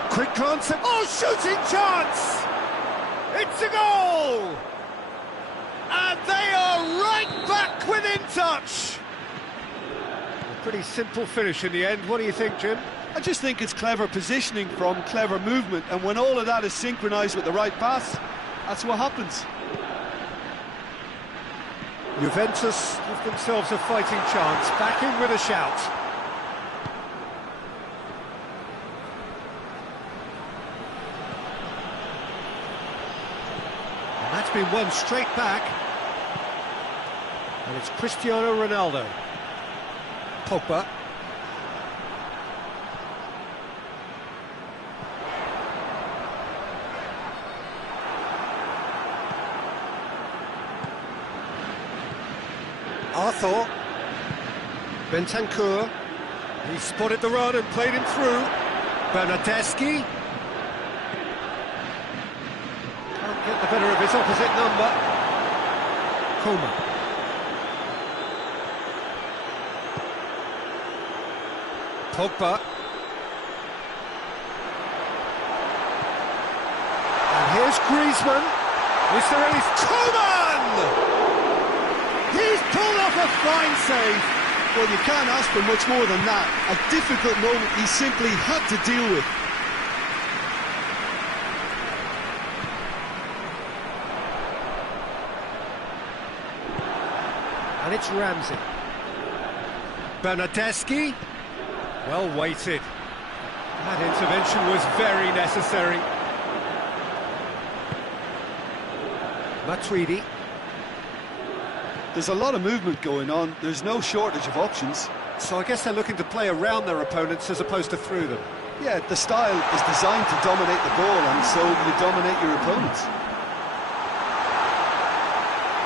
Quick glance at... Oh, shooting chance! It's a goal! And they are right back within touch! A pretty simple finish in the end. What do you think, Jim? I just think it's clever positioning from clever movement, and when all of that is synchronised with the right pass, that's what happens. Juventus give themselves a fighting chance, back in with a shout. And that's been won straight back. And it's Cristiano Ronaldo. Pogba. Arthur. Bentancur. He spotted the run and played him through. Bernardeschi. Can't get the better of his opposite number. Coman. Pogba. And here's Griezmann. Is there any... Coman! He's pulled off a fine save. Well, you can't ask for much more than that. A difficult moment he simply had to deal with. And it's Ramsey. Bernardeschi. Well weighted. That intervention was very necessary. Matuidi. There's a lot of movement going on. There's no shortage of options. So I guess they're looking to play around their opponents as opposed to through them. Yeah, the style is designed to dominate the ball, and so you dominate your opponents.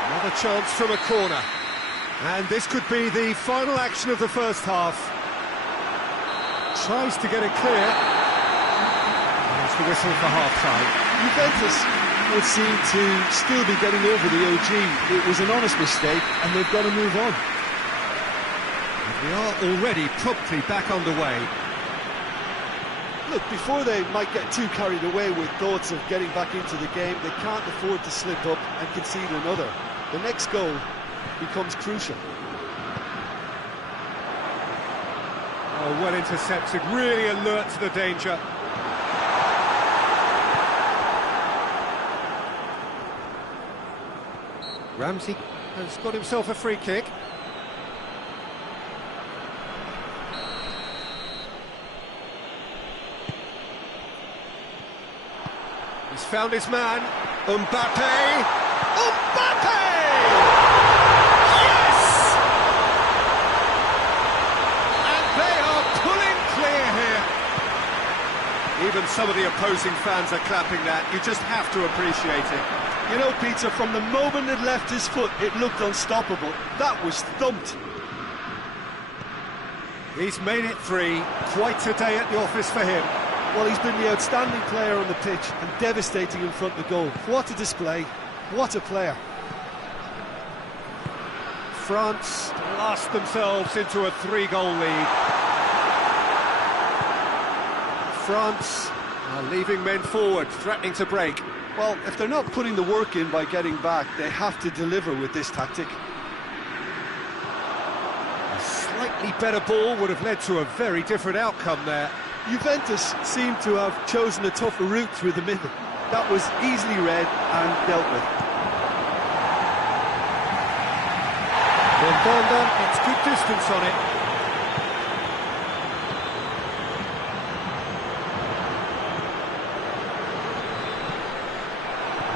Another chance from a corner. And this could be the final action of the first half. Tries to get it clear. There's the whistle for half-time. Juventus would seem to still be getting over the OG. It was an honest mistake, and they've got to move on. And we are already promptly back underway. Look, before they might get too carried away with thoughts of getting back into the game, they can't afford to slip up and concede another. The next goal becomes crucial. Oh, well intercepted, really alert to the danger. Ramsey has got himself a free kick. He's found his man. Mbappe! Mbappe! Yes! And they are pulling clear here. Even some of the opposing fans are clapping that. You just have to appreciate it. You know, Peter, from the moment it left his foot, it looked unstoppable. That was thumped. He's made it 3. Quite a day at the office for him. Well, he's been the outstanding player on the pitch and devastating in front of goal. What a display, what a player. France blast themselves into a 3-goal lead. France are leaving men forward, threatening to break. Well, if they're not putting the work in by getting back, they have to deliver with this tactic. A slightly better ball would have led to a very different outcome there. Juventus seemed to have chosen a tougher route through the middle. That was easily read and dealt with. Bonda gets good distance on it.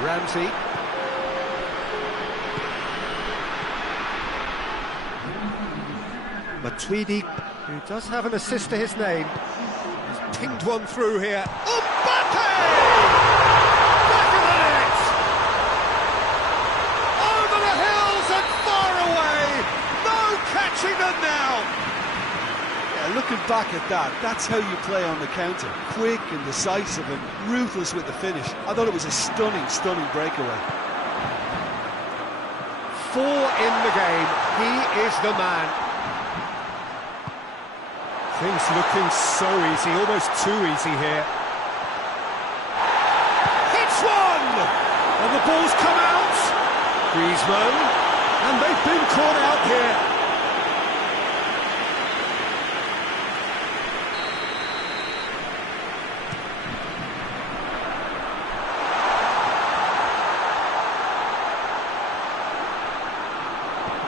Ramsey. Matuidi, who does have an assist to his name, has pinged one through here. Mbappe! Back of the net! Over the hills and far away! No catching them now! Yeah, looking back at that, that's how you play on the counter. Quick and decisive and ruthless with the finish. I thought it was a stunning, stunning breakaway. 4 in the game. He is the man. Things looking so easy, almost too easy here. Hits one! And the ball's come out. Griezmann. And they've been caught out here.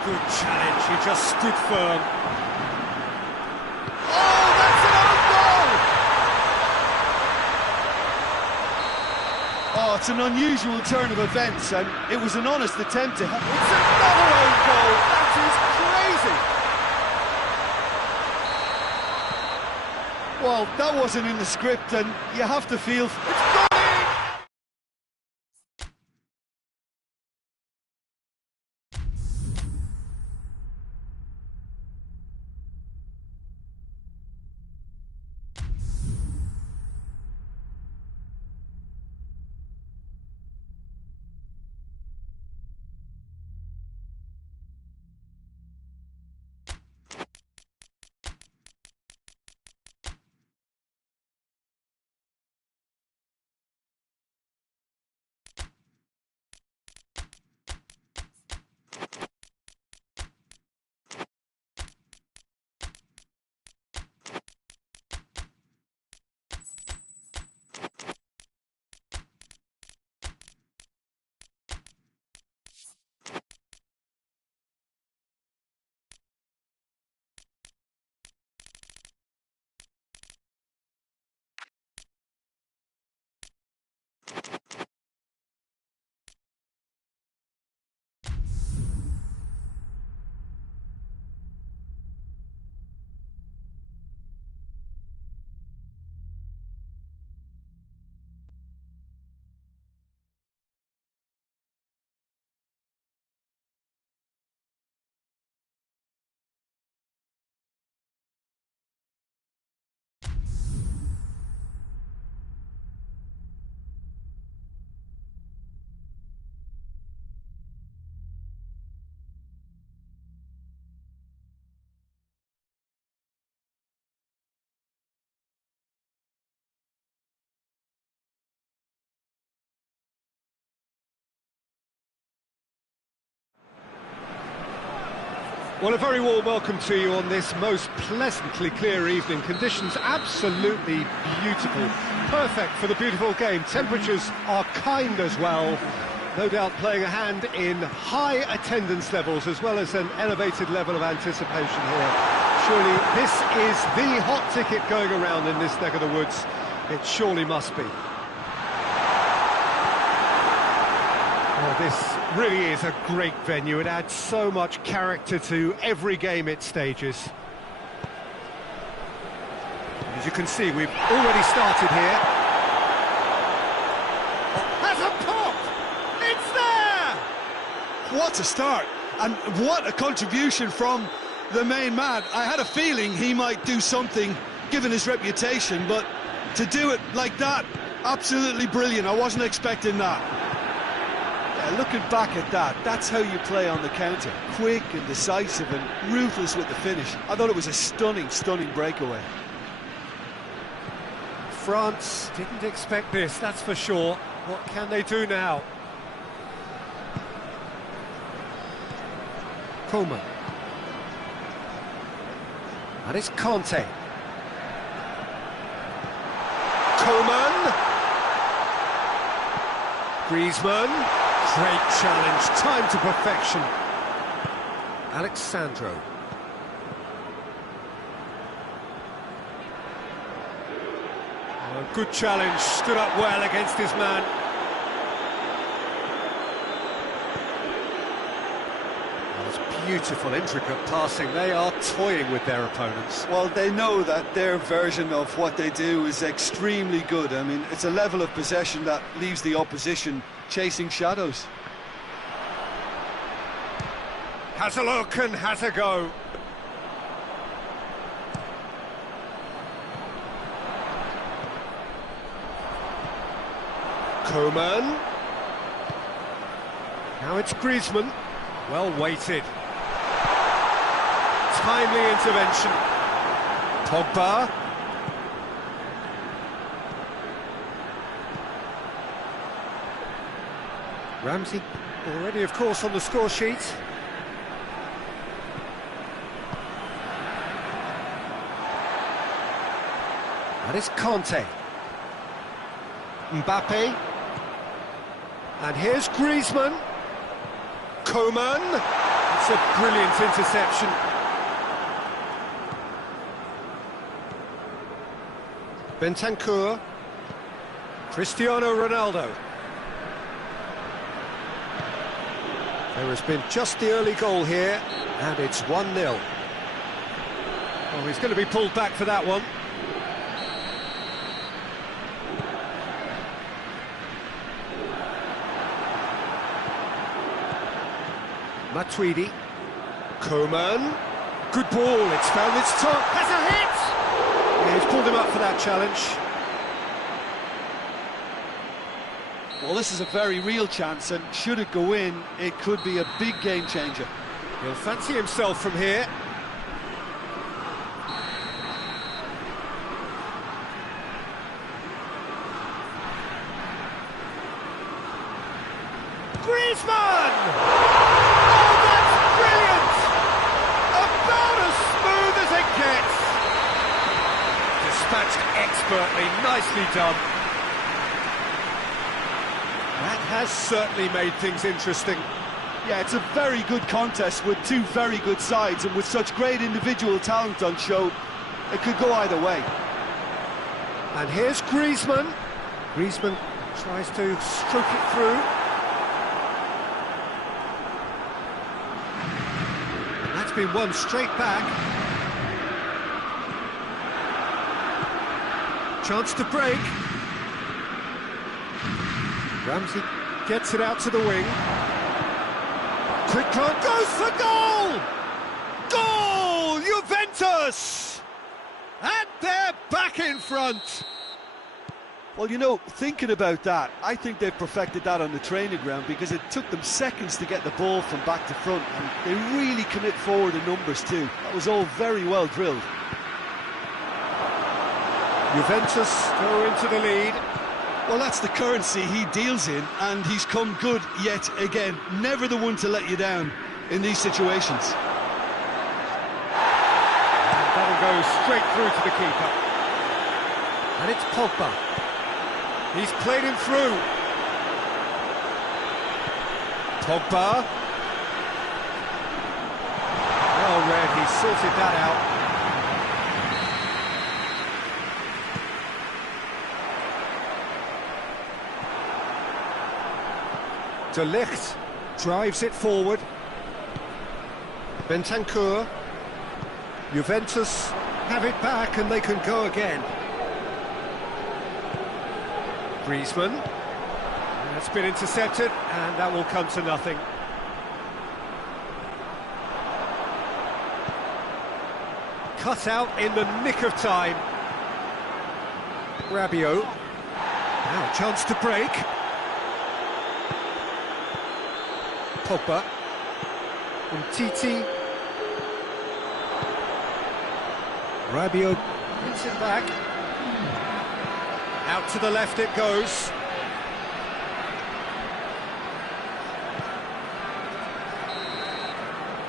Good challenge, he just stood firm. Oh, that's an own goal! Oh, it's an unusual turn of events, and it was an honest attempt to... It's another own goal! That is crazy! Well, that wasn't in the script, and you have to feel... It's gone in! Well, a very warm welcome to you on this most pleasantly clear evening. Conditions absolutely beautiful. Perfect for the beautiful game. Temperatures are kind as well. No doubt playing a hand in high attendance levels as well as an elevated level of anticipation here. Surely this is the hot ticket going around in this neck of the woods. It surely must be. Oh, this really is a great venue. It adds so much character to every game it stages. As you can see, we've already started here. Has a pop! It's there! What a start, and what a contribution from the main man. I had a feeling he might do something, given his reputation, but to do it like that, absolutely brilliant. I wasn't expecting that. Yeah, looking back at that, that's how you play on the counter. Quick and decisive and ruthless with the finish. I thought it was a stunning breakaway. France didn't expect this, that's for sure. What can they do now? Coleman. And it's Conte. Coleman. Griezmann. Great challenge, time to perfection. Alexandro. A good challenge, stood up well against his man. It's beautiful, intricate passing. They are toying with their opponents. Well, they know that their version of what they do is extremely good. I mean, it's a level of possession that leaves the opposition chasing shadows. Has a look and has a go. Coman. Now it's Griezmann. Well weighted. Timely intervention. Pogba. Ramsey already, of course, on the score sheet. That is Conte. Mbappe. And here's Griezmann. Coman. It's a brilliant interception. Bentancur. Cristiano Ronaldo. There has been just the early goal here, and it's 1-0. Oh, he's going to be pulled back for that one. Matuidi. Coman. Good ball, it's found its top. Has a hit! Yeah, he's pulled him up for that challenge. Well, this is a very real chance, and should it go in, it could be a big game changer. He'll fancy himself from here. Griezmann! Oh, that's brilliant! About as smooth as it gets. Dispatched expertly, nicely done. That has certainly made things interesting. Yeah, it's a very good contest with two very good sides, and with such great individual talent on show, it could go either way. And here's Griezmann. Griezmann tries to stroke it through. And that's been won straight back. Chance to break. Ramsey gets it out to the wing. Quick run, goes for goal! Goal! Juventus! And they're back in front! Well, you know, thinking about that, I think they've perfected that on the training ground, because it took them seconds to get the ball from back to front, and they really commit forward in numbers too. That was all very well drilled. Juventus go into the lead. Well, that's the currency he deals in, and he's come good yet again. Never the one to let you down in these situations. And that'll go straight through to the keeper. And it's Pogba. He's played him through. Pogba. Well read, he sorted that out. De Ligt drives it forward. Bentancur. Juventus have it back and they can go again. Griezmann. That's been intercepted and that will come to nothing. Cut out in the nick of time. Rabiot. Now a chance to break. Pogba. Titi. Rabiot gets it back. Out to the left it goes.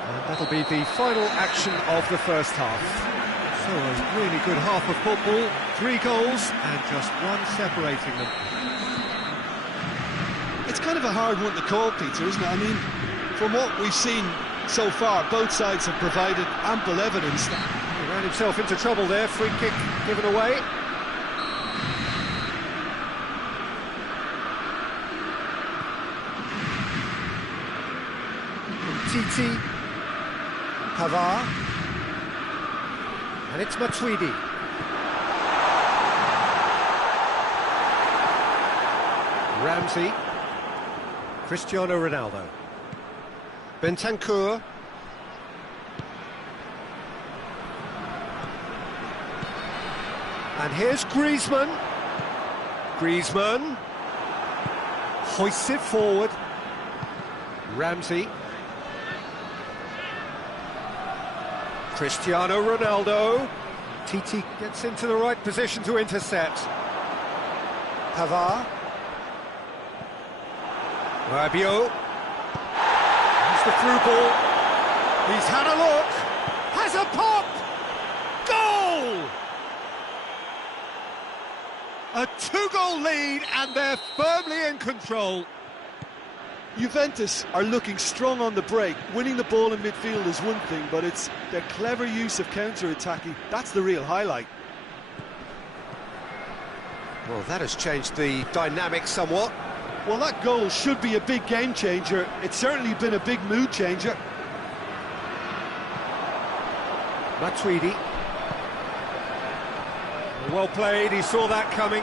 And that'll be the final action of the first half. So a really good half of football, 3 goals and just one separating them. It's kind of a hard one to call, Peter, isn't it? I mean, from what we've seen so far, both sides have provided ample evidence that... He ran himself into trouble there, free kick given away. Titi. Pavard. And it's Matuidi. Ramsey. Cristiano Ronaldo. Bentancur. And here's Griezmann. Griezmann hoists it forward. Ramsey. Cristiano Ronaldo. Titi gets into the right position to intercept. Pavard. Rabiot. Here's the through ball. He's had a look. Has a pop. Goal! A 2-goal lead and they're firmly in control. Juventus are looking strong on the break. Winning the ball in midfield is one thing, but it's their clever use of counter-attacking. That's the real highlight. Well, that has changed the dynamic somewhat. Well, that goal should be a big game changer. It's certainly been a big mood changer. Matuidi. Well played, he saw that coming.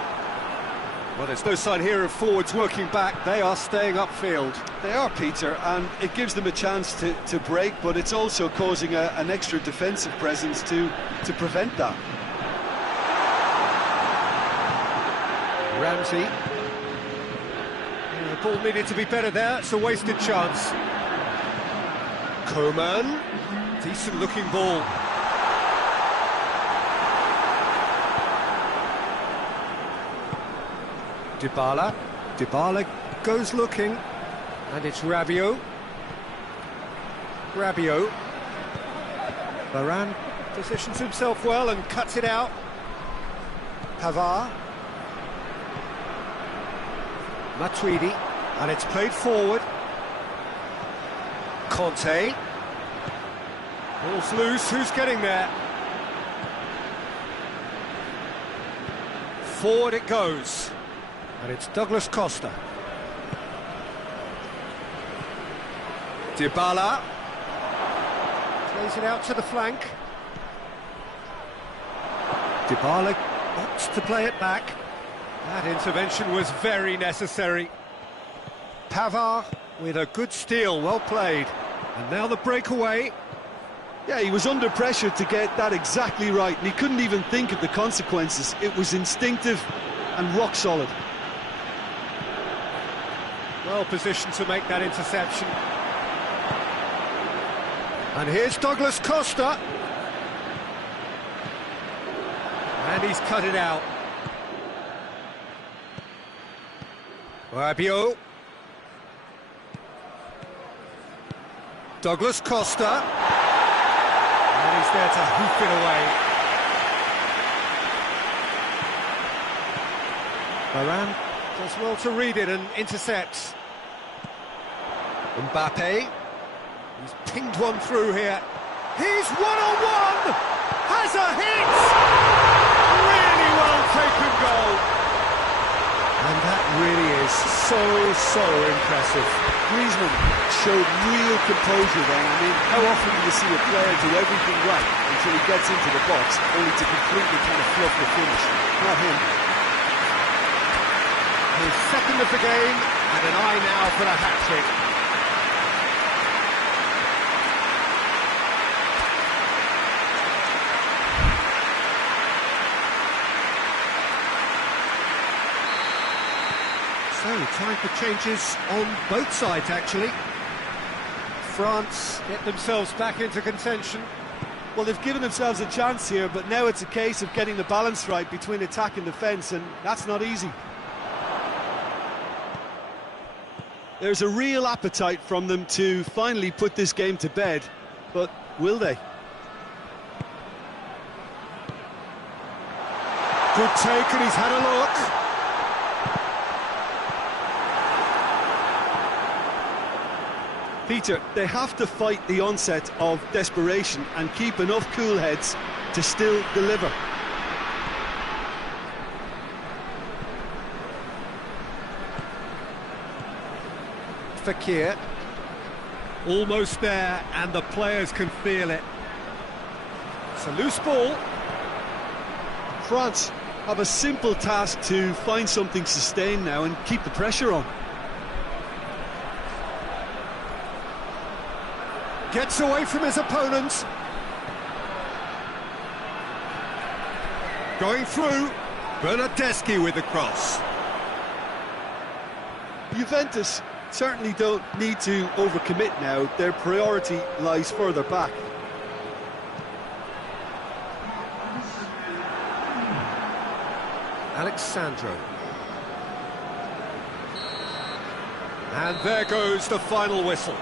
Well, there's no sign here of forwards working back. They are staying upfield. They are, Peter, and it gives them a chance to break, but it's also causing an extra defensive presence to prevent that. Ramsey. The ball needed to be better there. It's a wasted chance. Coman. Decent-looking ball. Dybala. Dybala goes looking. And it's Rabiot. Rabiot. Varane positions himself well and cuts it out. Pavard. Matuidi. And it's played forward. Conte. Ball's loose. Who's getting there? Forward it goes. And it's Douglas Costa. Dybala. Plays it out to the flank. Dybala wants to play it back. That intervention was very necessary. Pavard with a good steal, well played. And now the breakaway. Yeah, he was under pressure to get that exactly right, and he couldn't even think of the consequences. It was instinctive and rock solid. Well positioned to make that interception. And here's Douglas Costa. And he's cut it out. Rabiot. Douglas Costa. And he's there to hoof it away. Varane does well to read it and intercepts. Mbappe. He's pinged one through here. He's one-on-one! Has a hit! Really well taken goal. And that really is so impressive. Griezmann showed real composure then. I mean, how often do you see a player do everything right until he gets into the box, only to completely kind of fluff the finish? Not him. His second of the game, and an eye now for a hat-trick. time for changes on both sides, actually. France get themselves back into contention. Well, they've given themselves a chance here, but now it's a case of getting the balance right between attack and defence, and that's not easy. There's a real appetite from them to finally put this game to bed, but will they? Good take, and he's had a look. Peter, they have to fight the onset of desperation and keep enough cool heads to still deliver. Fakir. Almost there, and the players can feel it. It's a loose ball. France have a simple task to find something sustained now and keep the pressure on. Gets away from his opponent. Going through. Bernardeschi with the cross. Juventus certainly don't need to overcommit now. Their priority lies further back. Alexandro. And there goes the final whistle.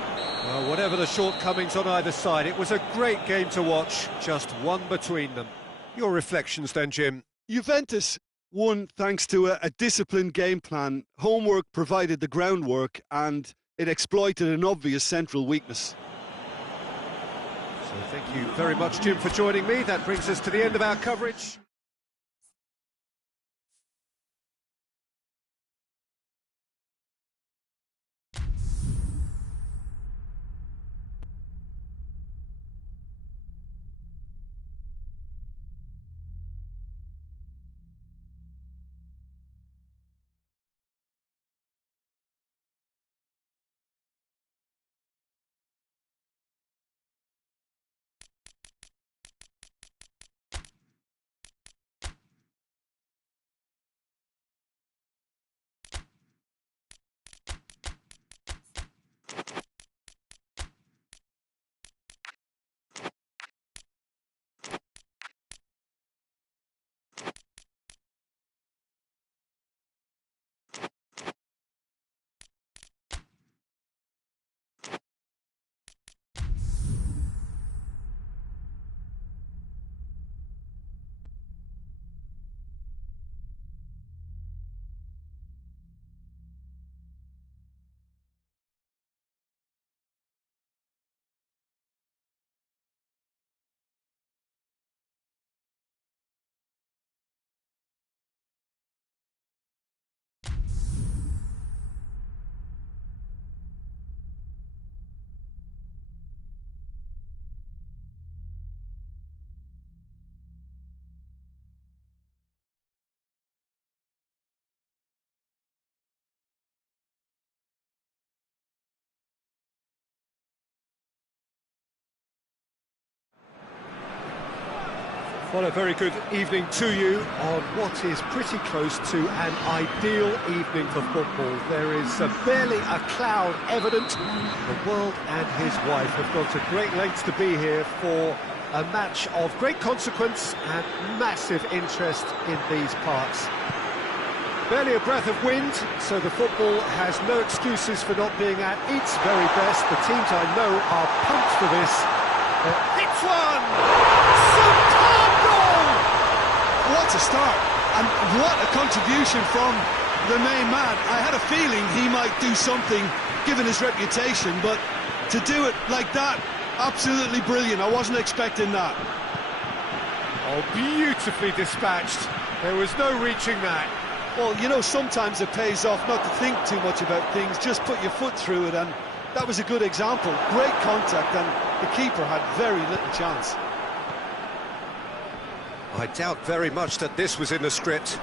Well, whatever the shortcomings on either side, it was a great game to watch, just one between them. Your reflections then, Jim? Juventus won thanks to a disciplined game plan. Homework provided the groundwork and it exploited an obvious central weakness. So thank you very much, Jim, for joining me. That brings us to the end of our coverage. Well, a very good evening to you on what is pretty close to an ideal evening for football. There is barely a cloud evident. The world and his wife have gone to great lengths to be here for a match of great consequence and massive interest in these parts. Barely a breath of wind, so the football has no excuses for not being at its very best. The teams I know are pumped for this. Hits one! Superb goal! What a start, and what a contribution from the main man. I had a feeling he might do something, given his reputation, but to do it like that, absolutely brilliant. I wasn't expecting that. Oh, beautifully dispatched. There was no reaching that. Well, you know, sometimes it pays off not to think too much about things, just put your foot through it, and that was a good example. Great contact, and the keeper had very little chance. I doubt very much that this was in the script.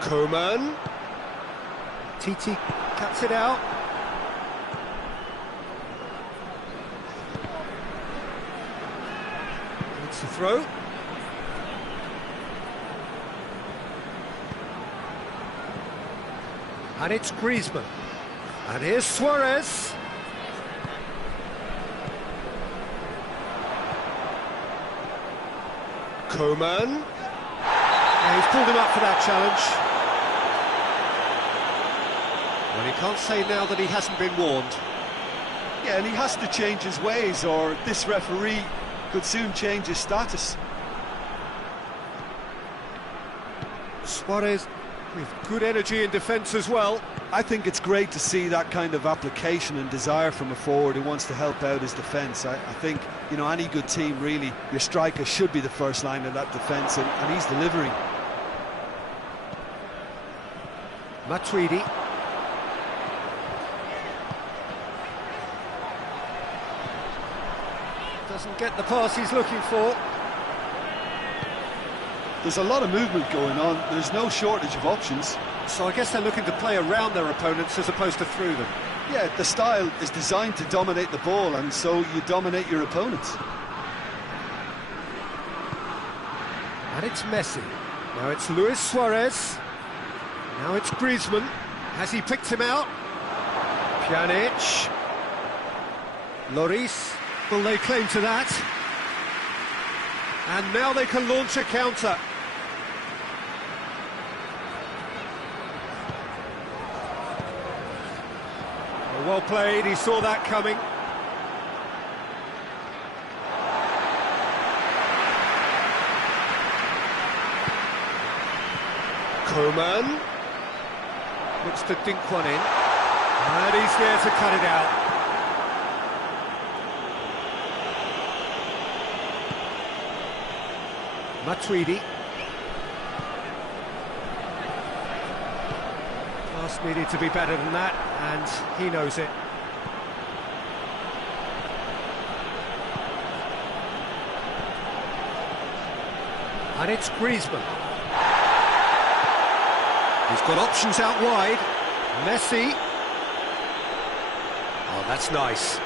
Coman. Titi cuts it out. It's a throw. And it's Griezmann. And here's Suarez. Coman. Yeah, he's pulled him up for that challenge. Well, he can't say now that he hasn't been warned. Yeah, and he has to change his ways, or this referee could soon change his status. Suarez with good energy in defence as well. I think it's great to see that kind of application and desire from a forward who wants to help out his defence. I think, you know, any good team, really, your striker should be the first line of that defence, and he's delivering. Matuidi. Doesn't get the pass he's looking for. There's a lot of movement going on. There's no shortage of options. So I guess they're looking to play around their opponents as opposed to through them. Yeah, the style is designed to dominate the ball, and so you dominate your opponents. And it's Messi. Now it's Luis Suarez. Now it's Griezmann. Has he picked him out? Pjanic. Lloris. Will they claim to that? And now they can launch a counter. Well played, he saw that coming. Coman looks to dink one in, and he's there to cut it out. Matuidi. Pass needed to be better than that, and he knows it. And it's Griezmann. He's got options out wide. Messi. Oh, that's nice.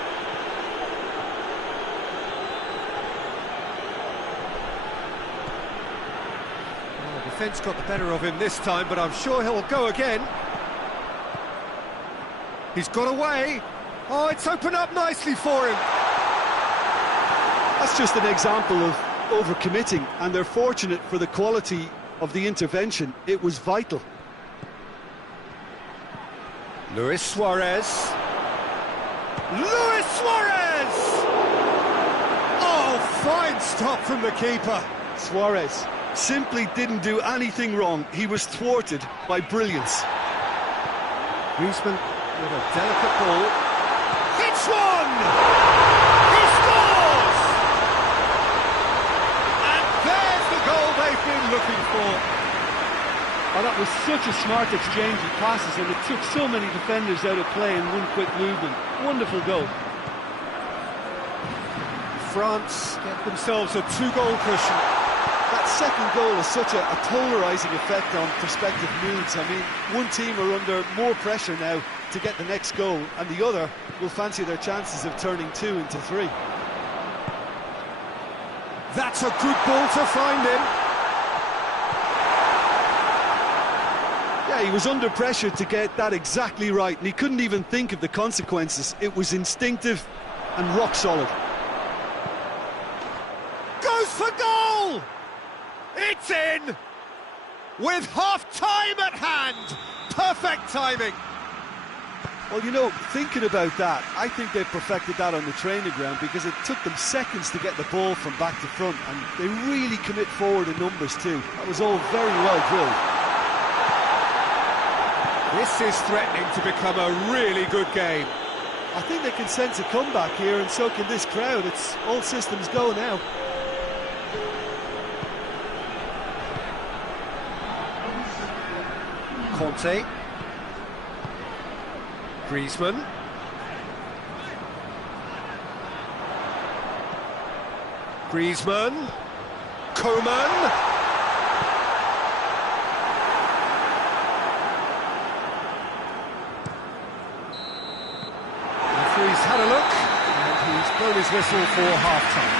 Defence got the better of him this time, but I'm sure he'll go again. He's got away. Oh, it's opened up nicely for him. That's just an example of overcommitting, and they're fortunate for the quality of the intervention. It was vital. Luis Suarez. Luis Suarez! Oh, fine stop from the keeper. Suarez simply didn't do anything wrong. He was thwarted by brilliance. Griezmann with a delicate ball. Hits one! He scores! And there's the goal they've been looking for. Oh, that was such a smart exchange of passes, and it took so many defenders out of play in one quick movement. Wonderful goal. France get themselves a two-goal cushion. That second goal has such a polarising effect on prospective moods. I mean, one team are under more pressure now to get the next goal, and the other will fancy their chances of turning 2 into 3. That's a good ball to find him. Yeah, he was under pressure to get that exactly right, and he couldn't even think of the consequences. It was instinctive and rock solid. Goes for goal! It's in! With half-time at hand! Perfect timing! Well, you know, thinking about that, I think they've perfected that on the training ground, because it took them seconds to get the ball from back to front, and they really commit forward in numbers too. That was all very well drilled. This is threatening to become a really good game. I think they can sense a comeback here, and so can this crowd. It's all systems go now. Conte. Griezmann. Griezmann. Coman. Referee's had a look, and he's blown his whistle for half-time.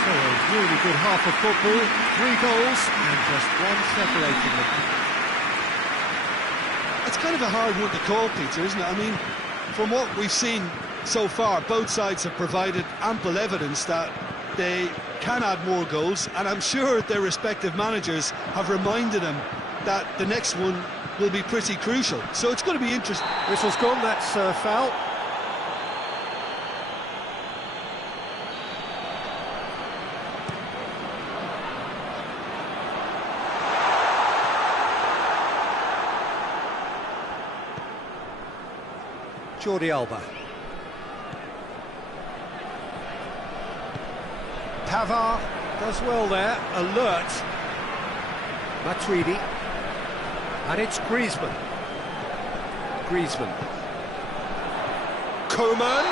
So a really good half of football, 3 goals, and just one separating them. It's kind of a hard one to call, Peter, isn't it? I mean, from what we've seen so far, both sides have provided ample evidence that they can add more goals, and I'm sure their respective managers have reminded them that the next one will be pretty crucial. So it's going to be interesting. Whistle's gone, that's foul. Jordi Alba. Pavard does well there, alert. Matuidi. And it's Griezmann. Coman.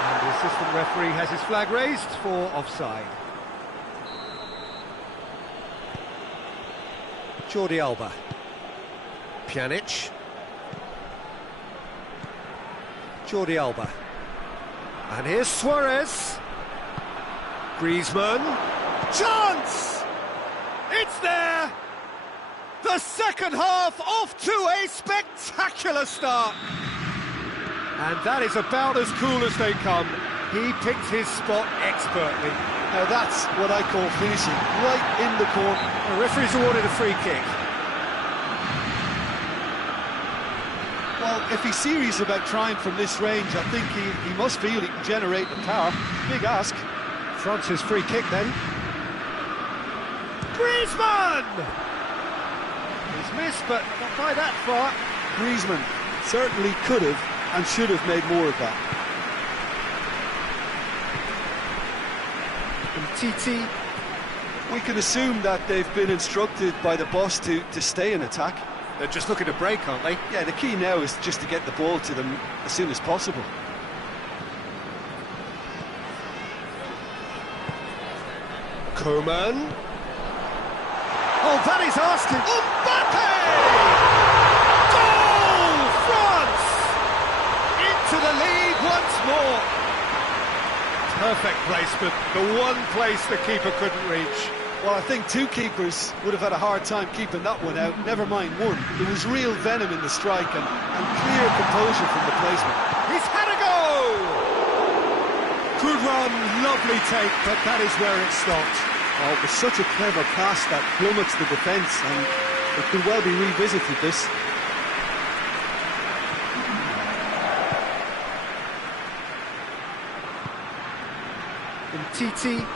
And the assistant referee has his flag raised for offside. Jordi Alba. Pjanic. Jordi Alba. And here's Suarez. Griezmann. Chance! It's there! The second half off to a spectacular start. And that is about as cool as they come. He picked his spot expertly. Now that's what I call finishing, right in the corner. The referee's awarded a free kick. Well, if he's serious about trying from this range, I think he must feel he can generate the power. Big ask. France's free kick then. Griezmann! He's missed, but not by that far. Griezmann certainly could have and should have made more of that. And Titi. We can assume that they've been instructed by the boss to stay in attack. They're just looking to break, aren't they? Yeah, the key now is just to get the ball to them as soon as possible. Coman. Oh, that is asking. Mbappe! Goal! France! Into the lead once more. Perfect placement. The one place the keeper couldn't reach. Well, I think two keepers would have had a hard time keeping that one out, never mind one. There was real venom in the strike and clear composure from the placement. He's had a go! Good run, lovely take, but that is where it stopped. Oh, it was such a clever pass that plummets the defence, and it could well be revisited, this. And Titi.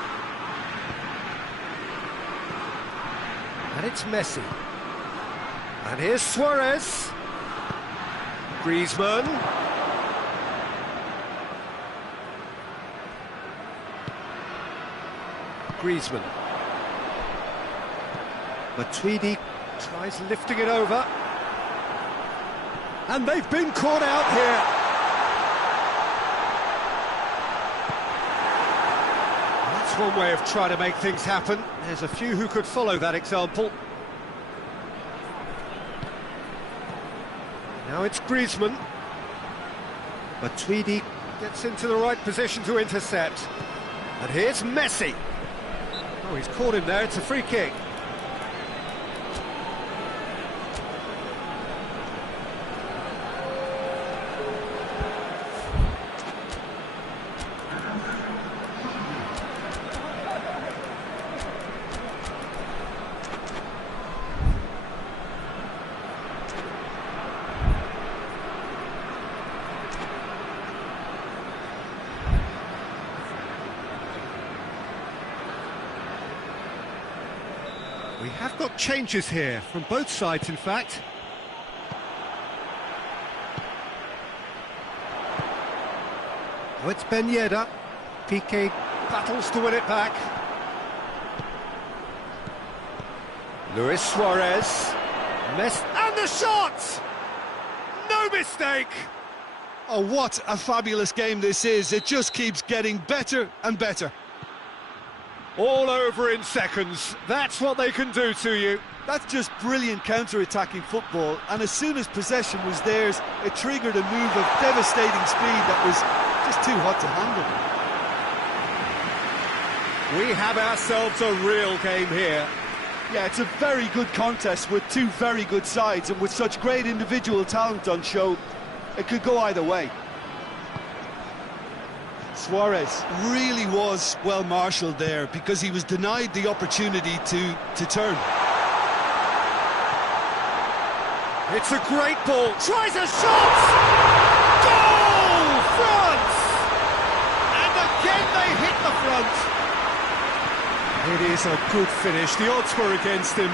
And it's Messi. And here's Suarez. Griezmann. Griezmann. Matuidi tries lifting it over. And they've been caught out here. That's one way of trying to make things happen. There's a few who could follow that example. Now it's Griezmann. Matuidi gets into the right position to intercept. And here's Messi. Oh, he's caught him there, it's a free kick. We have got changes here, from both sides in fact. Oh, it's Ben Yedder. Piqué battles to win it back. Luis Suarez. And the shot! No mistake! Oh, what a fabulous game this is. It just keeps getting better and better. All over in seconds. That's what they can do to you. That's just brilliant counter-attacking football, and as soon as possession was theirs, it triggered a move of devastating speed that was just too hot to handle. We have ourselves a real game here. Yeah, it's a very good contest with two very good sides, and with such great individual talent on show, it could go either way. Suarez really was well marshalled there because he was denied the opportunity to turn. It's a great ball. Tries a shot! Goal! France! And again they hit the front. It is a good finish. The odds were against him.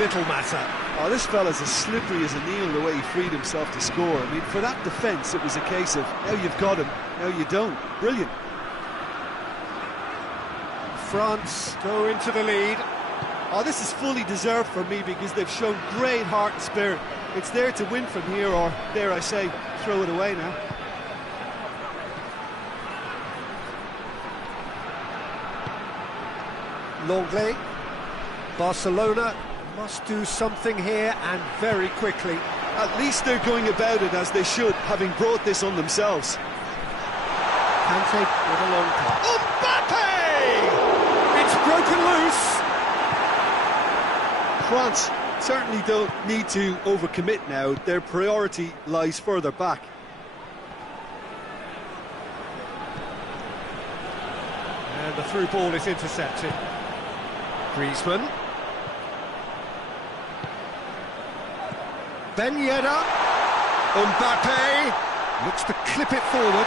Little matter. Oh, this fella's as slippery as a needle the way he freed himself to score. I mean, for that defence, it was a case of, now you've got him, now you don't. Brilliant. France go into the lead. Oh, this is fully deserved for me because they've shown great heart and spirit. It's there to win from here, or, dare I say, throw it away now. Longley. Barcelona must do something here, and very quickly. At least they're going about it as they should, having brought this on themselves. Kante with a long pass. Mbappe! It's broken loose. France certainly don't need to overcommit now. Their priority lies further back. And the through ball is intercepted. Griezmann. Ben Yedder. Mbappe looks to clip it forward.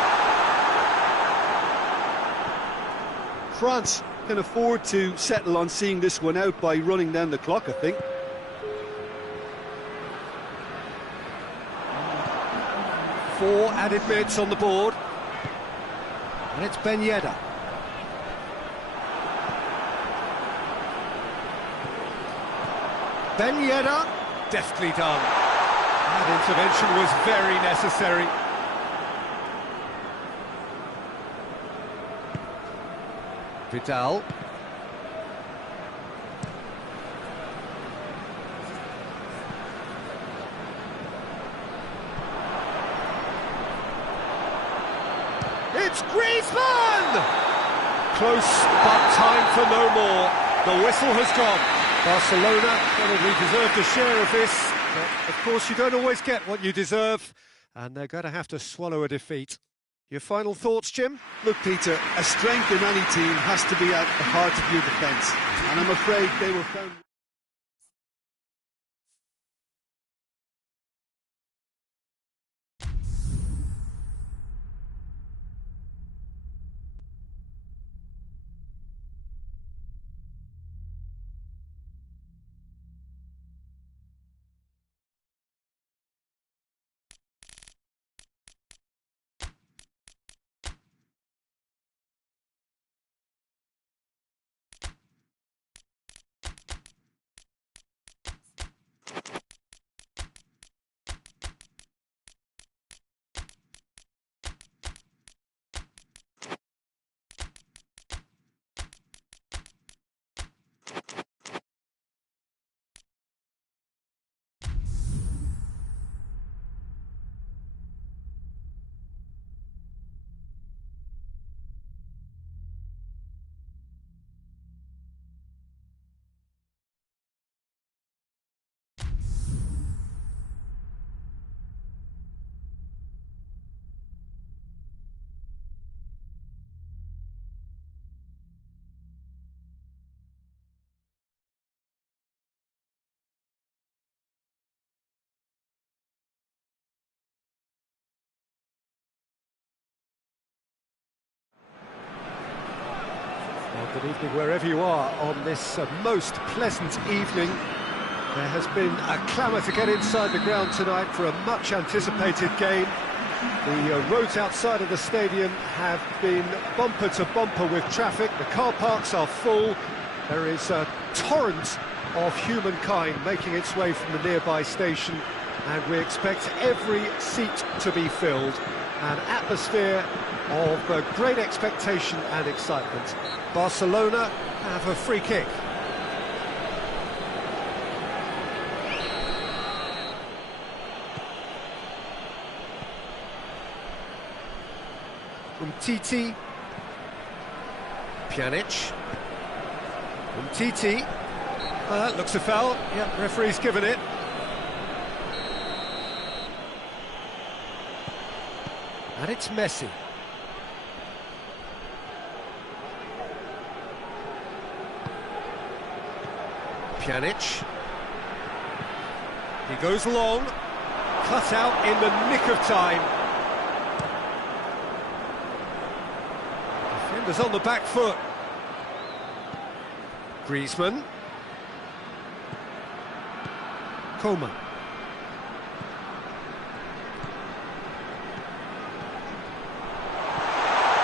France can afford to settle on seeing this one out by running down the clock, I think. Four added minutes on the board. And it's Ben Yedder. Ben Yedder, deftly done. That intervention was very necessary. Vidal. It's Griezmann! Close, but time for no more. The whistle has gone. Barcelona probably deserved a share of this, but of course you don't always get what you deserve, and they're going to have to swallow a defeat. Your final thoughts, Jim? Look, Peter, a strength in any team has to be at the heart of your defence, and I'm afraid they were found... Well, good evening wherever you are on this most pleasant evening. There has been a clamour to get inside the ground tonight for a much anticipated game. The roads outside of the stadium have been bumper to bumper with traffic. The car parks are full. There is a torrent of humankind making its way from the nearby station, and we expect every seat to be filled. An atmosphere of great expectation and excitement. Barcelona have a free kick. From Titi. Pjanic. From Titi. Well, that looks a foul. Yep, referee's given it. And it's Messi. Pjanic. He goes long. Cut out in the nick of time. Defenders on the back foot. Griezmann. Coman.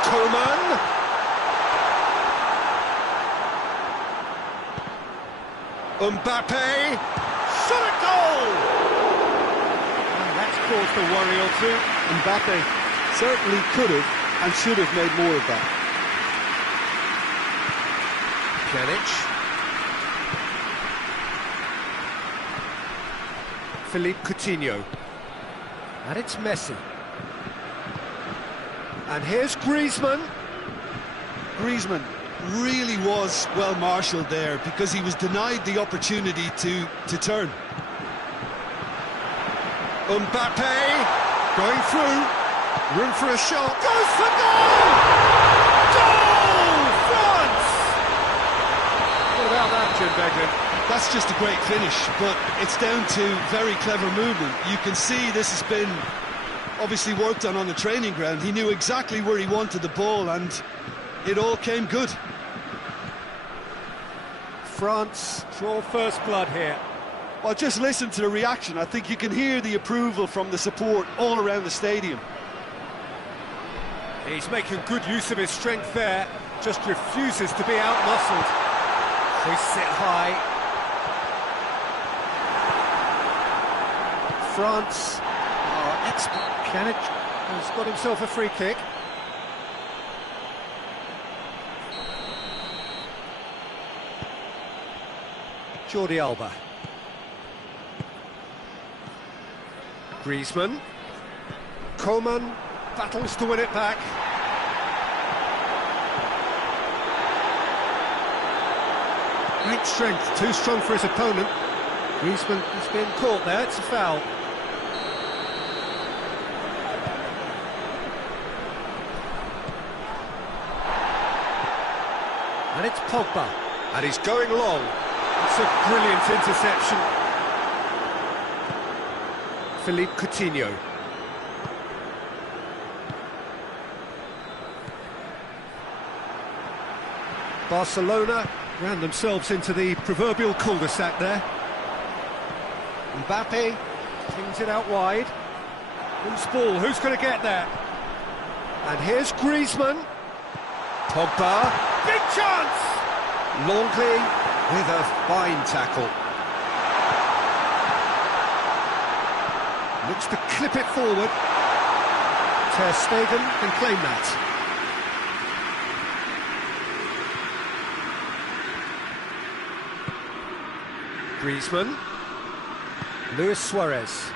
Coman. Mbappe. Shot a goal! And that's caused a worry or two. Mbappe certainly could have and should have made more of that. Pjanic. Philippe Coutinho. And it's Messi. And here's Griezmann. Griezmann really was well marshalled there because he was denied the opportunity to turn. Mbappe going through, room for a shot, goes for goal! Goal! France! What about that, Jim Beglin? That's just a great finish, but it's down to very clever movement. You can see this has been obviously worked on the training ground. He knew exactly where he wanted the ball and it all came good. France Draw first blood here. Well, just listen to the reaction. I think you can hear the approval from the support all around the stadium. He's making good use of his strength there, just refuses to be outmuscled. Hoists it high. France are expert. Pjanic has got himself a free kick. Jordi Alba. Griezmann. Coman battles to win it back. Great strength, too strong for his opponent. Griezmann has been caught there, it's a foul. And it's Pogba. And he's going long. It's a brilliant interception. Philippe Coutinho. Barcelona ran themselves into the proverbial cul-de-sac there. Mbappe pings it out wide. Who's ball? Who's going to get there? And here's Griezmann. Pogba. Big chance! Longley with a fine tackle. Looks to clip it forward. Ter Stegen can claim that. Griezmann. Luis Suarez.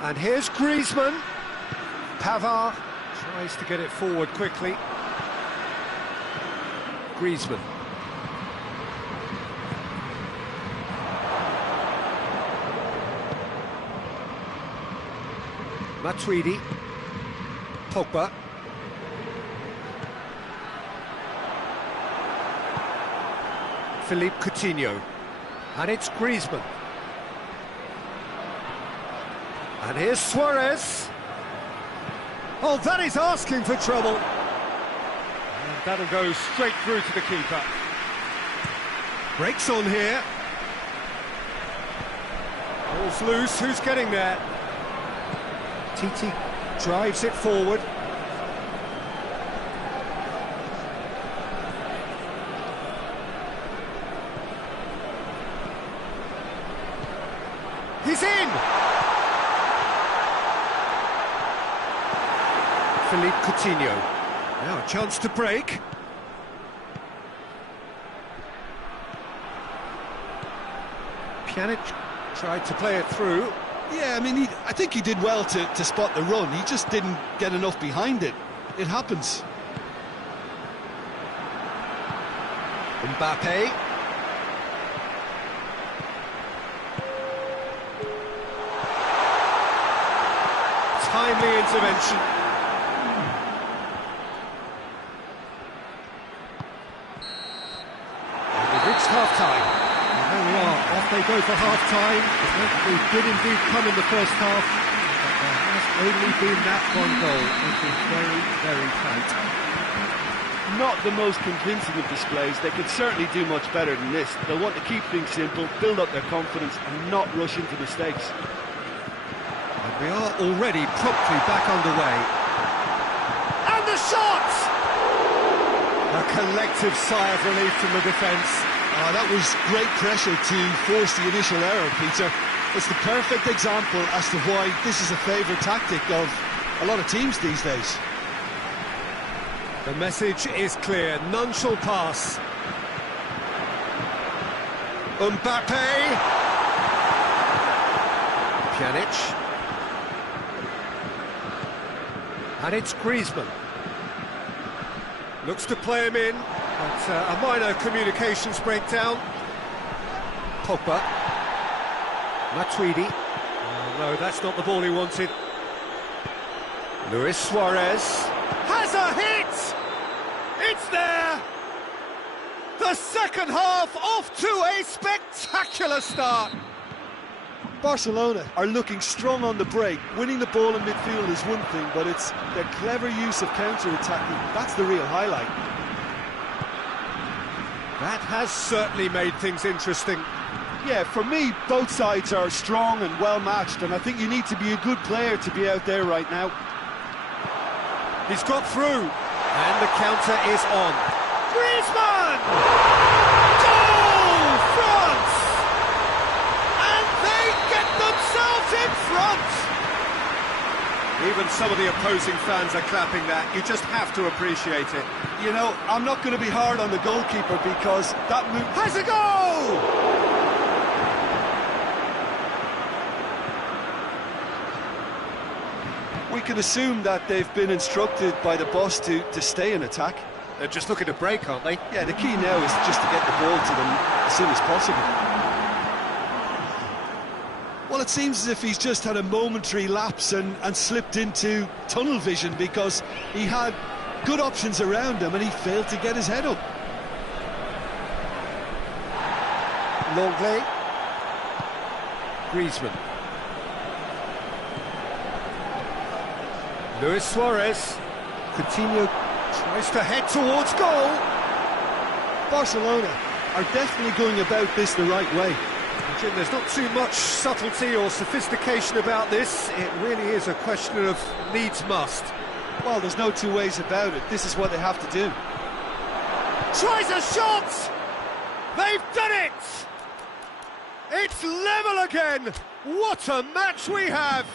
And here's Griezmann. Pavard tries to get it forward quickly. Griezmann. Matuidi. Pogba. Philippe Coutinho. And it's Griezmann. And here's Suarez. Oh, that is asking for trouble. And that'll go straight through to the keeper. Breaks on here. Ball's loose, who's getting there? Titi drives it forward. He's in! Philippe Coutinho. Now a chance to break. Pjanic tried to play it through. Yeah, I mean, I think he did well to spot the run. He just didn't get enough behind it. It happens. Mbappe. timely intervention. We've reached half-time. And there we are, off they go for half-time. We did indeed come in the first half, but there has only been that one goal. It is very, very tight. Not the most convincing of displays. They could certainly do much better than this. They'll want to keep things simple, build up their confidence and not rush into mistakes. And we are already promptly back underway. And the shot! A collective sigh of relief from the defence. That was great pressure to force the initial error, Peter. It's the perfect example as to why this is a favourite tactic of a lot of teams these days. The message is clear, none shall pass. Mbappe. Pjanic. And it's Griezmann. Looks to play him in, but a minor communications breakdown. Pogba. Matuidi. Oh, no, that's not the ball he wanted. Luis Suarez. Has a hit! It's there! The second half off to a spectacular start! Barcelona are looking strong on the break. Winning the ball in midfield is one thing, but it's their clever use of counter-attacking. That's the real highlight. That has certainly made things interesting. Yeah, for me, both sides are strong and well-matched, and I think you need to be a good player to be out there right now. He's got through, and the counter is on. Griezmann! Goal! France! And they get themselves in front! Even some of the opposing fans are clapping that. You just have to appreciate it. You know, I'm not going to be hard on the goalkeeper because that move... Has a goal! We can assume that they've been instructed by the boss to stay in attack. They're just looking to break, aren't they? Yeah, the key now is just to get the ball to them as soon as possible. Well, it seems as if he's just had a momentary lapse and slipped into tunnel vision because he had good options around him and he failed to get his head up. Longley. Griezmann. Luis Suarez. Coutinho tries to head towards goal. Barcelona are definitely going about this the right way. Jim, there's not too much subtlety or sophistication about this. It really is a question of needs must. Well, there's no two ways about it. This is what they have to do. Tries a shot! They've done it! It's level again! What a match we have!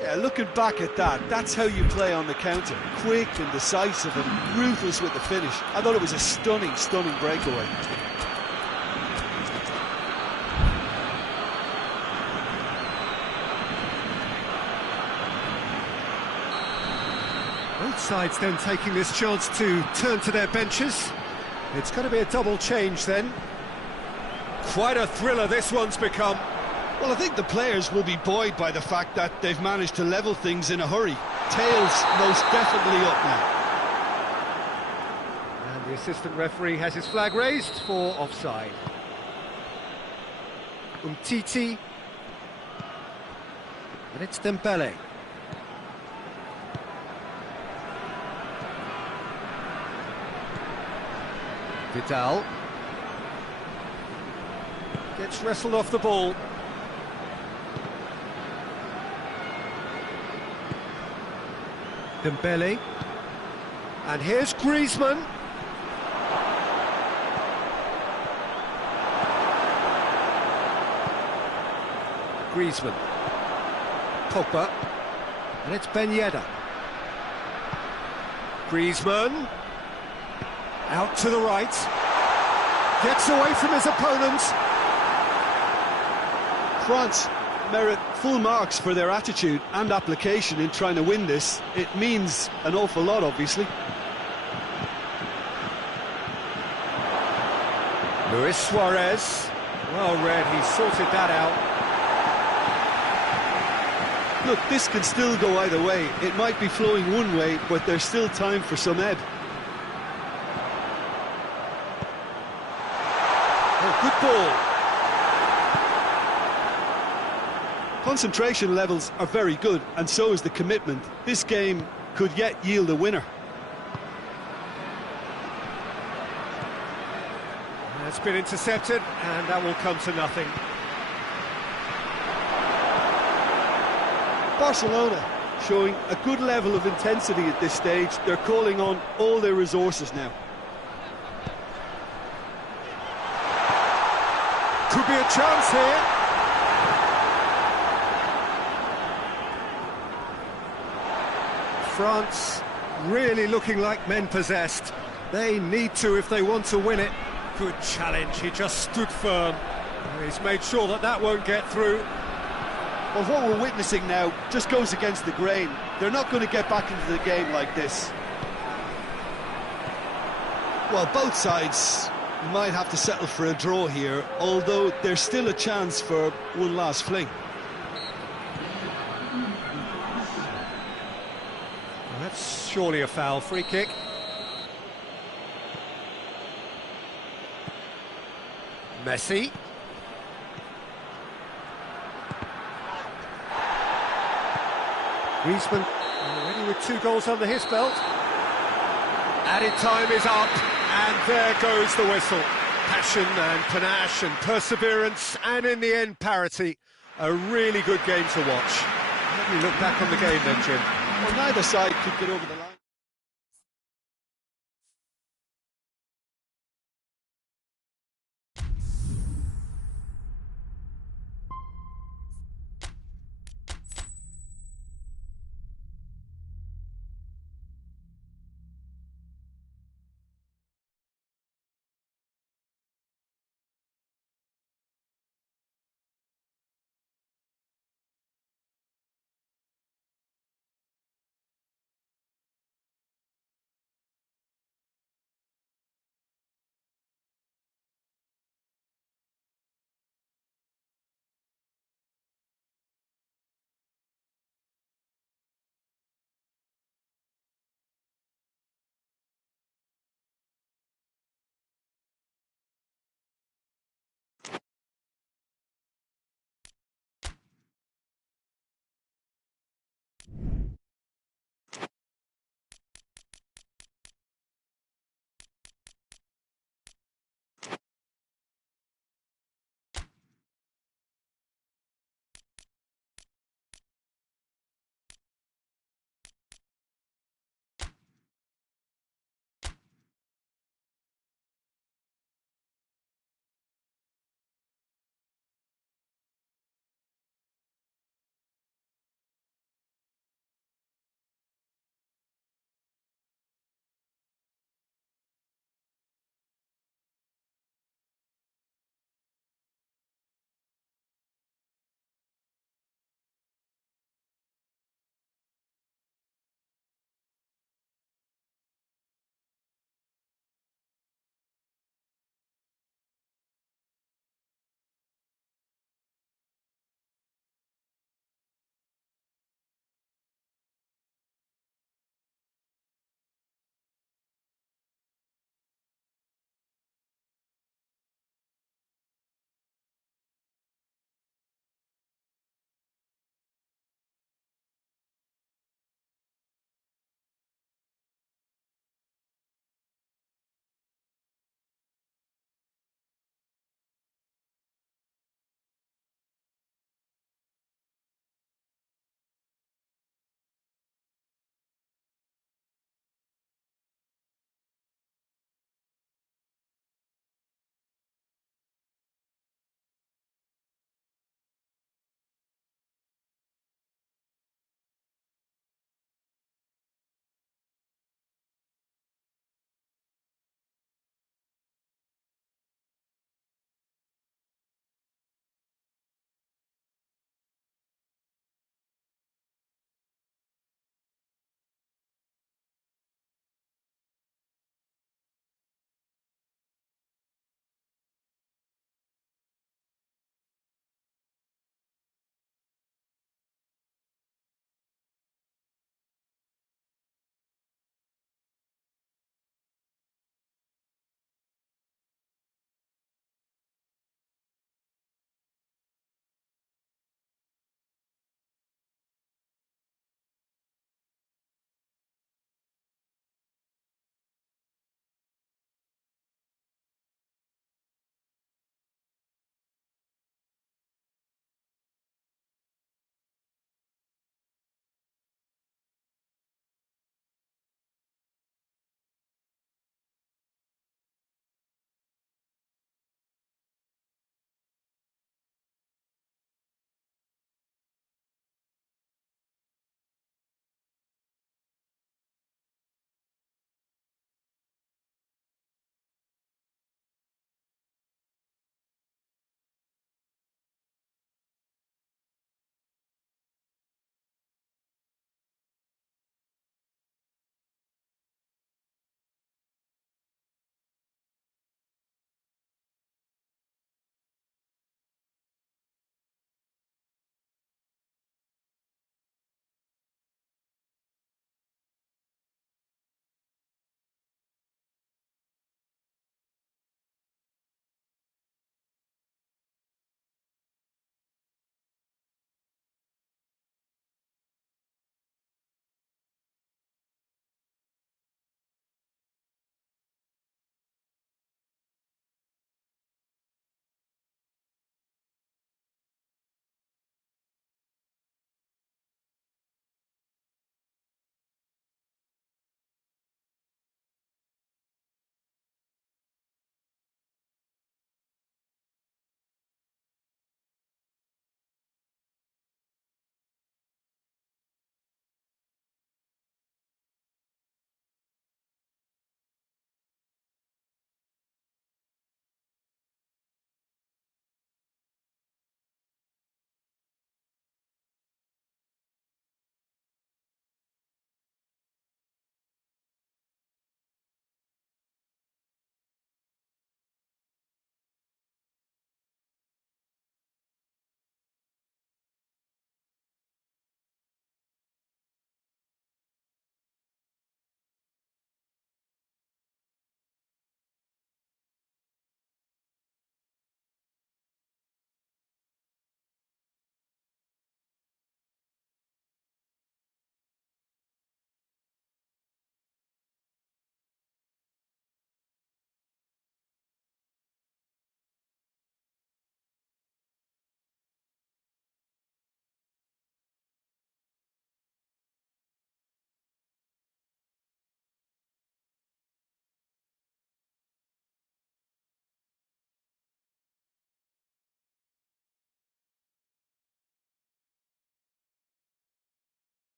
Yeah, looking back at that, that's how you play on the counter. Quick and decisive and ruthless with the finish. I thought it was a stunning, stunning breakaway. Both sides then taking this chance to turn to their benches. It's going to be a double change then. Quite a thriller this one's become. Well, I think the players will be buoyed by the fact that they've managed to level things in a hurry. Tails most definitely up now. And the assistant referee has his flag raised for offside. Umtiti. And it's Dembele. Vidal. Gets wrestled off the ball. Dembele. And here's Griezmann. Griezmann. Pogba. And it's Ben Yedder. Griezmann. Out to the right. Gets away from his opponent. France merit full marks for their attitude and application in trying to win this. It means an awful lot, obviously. Luis Suarez. Well read, he sorted that out. Look, this can still go either way. It might be flowing one way, but there's still time for some ebb. Oh, good ball. Concentration levels are very good, and so is the commitment. This game could yet yield a winner. It's been intercepted, and that will come to nothing. Barcelona showing a good level of intensity at this stage. They're calling on all their resources now. Could be a chance here. France really looking like men possessed. They need to if they want to win it. Good challenge, he just stood firm. He's made sure that that won't get through. Well, what we're witnessing now just goes against the grain. They're not going to get back into the game like this. Well, both sides might have to settle for a draw here, although there's still a chance for one last fling. Well, that's surely a foul. Free kick. Messi. Griezmann already with 2 goals under his belt. Added time is up, and there goes the whistle. Passion and panache and perseverance, and in the end, parity. A really good game to watch. Let me look back on the game then, Jim. Well, neither side could get over the line.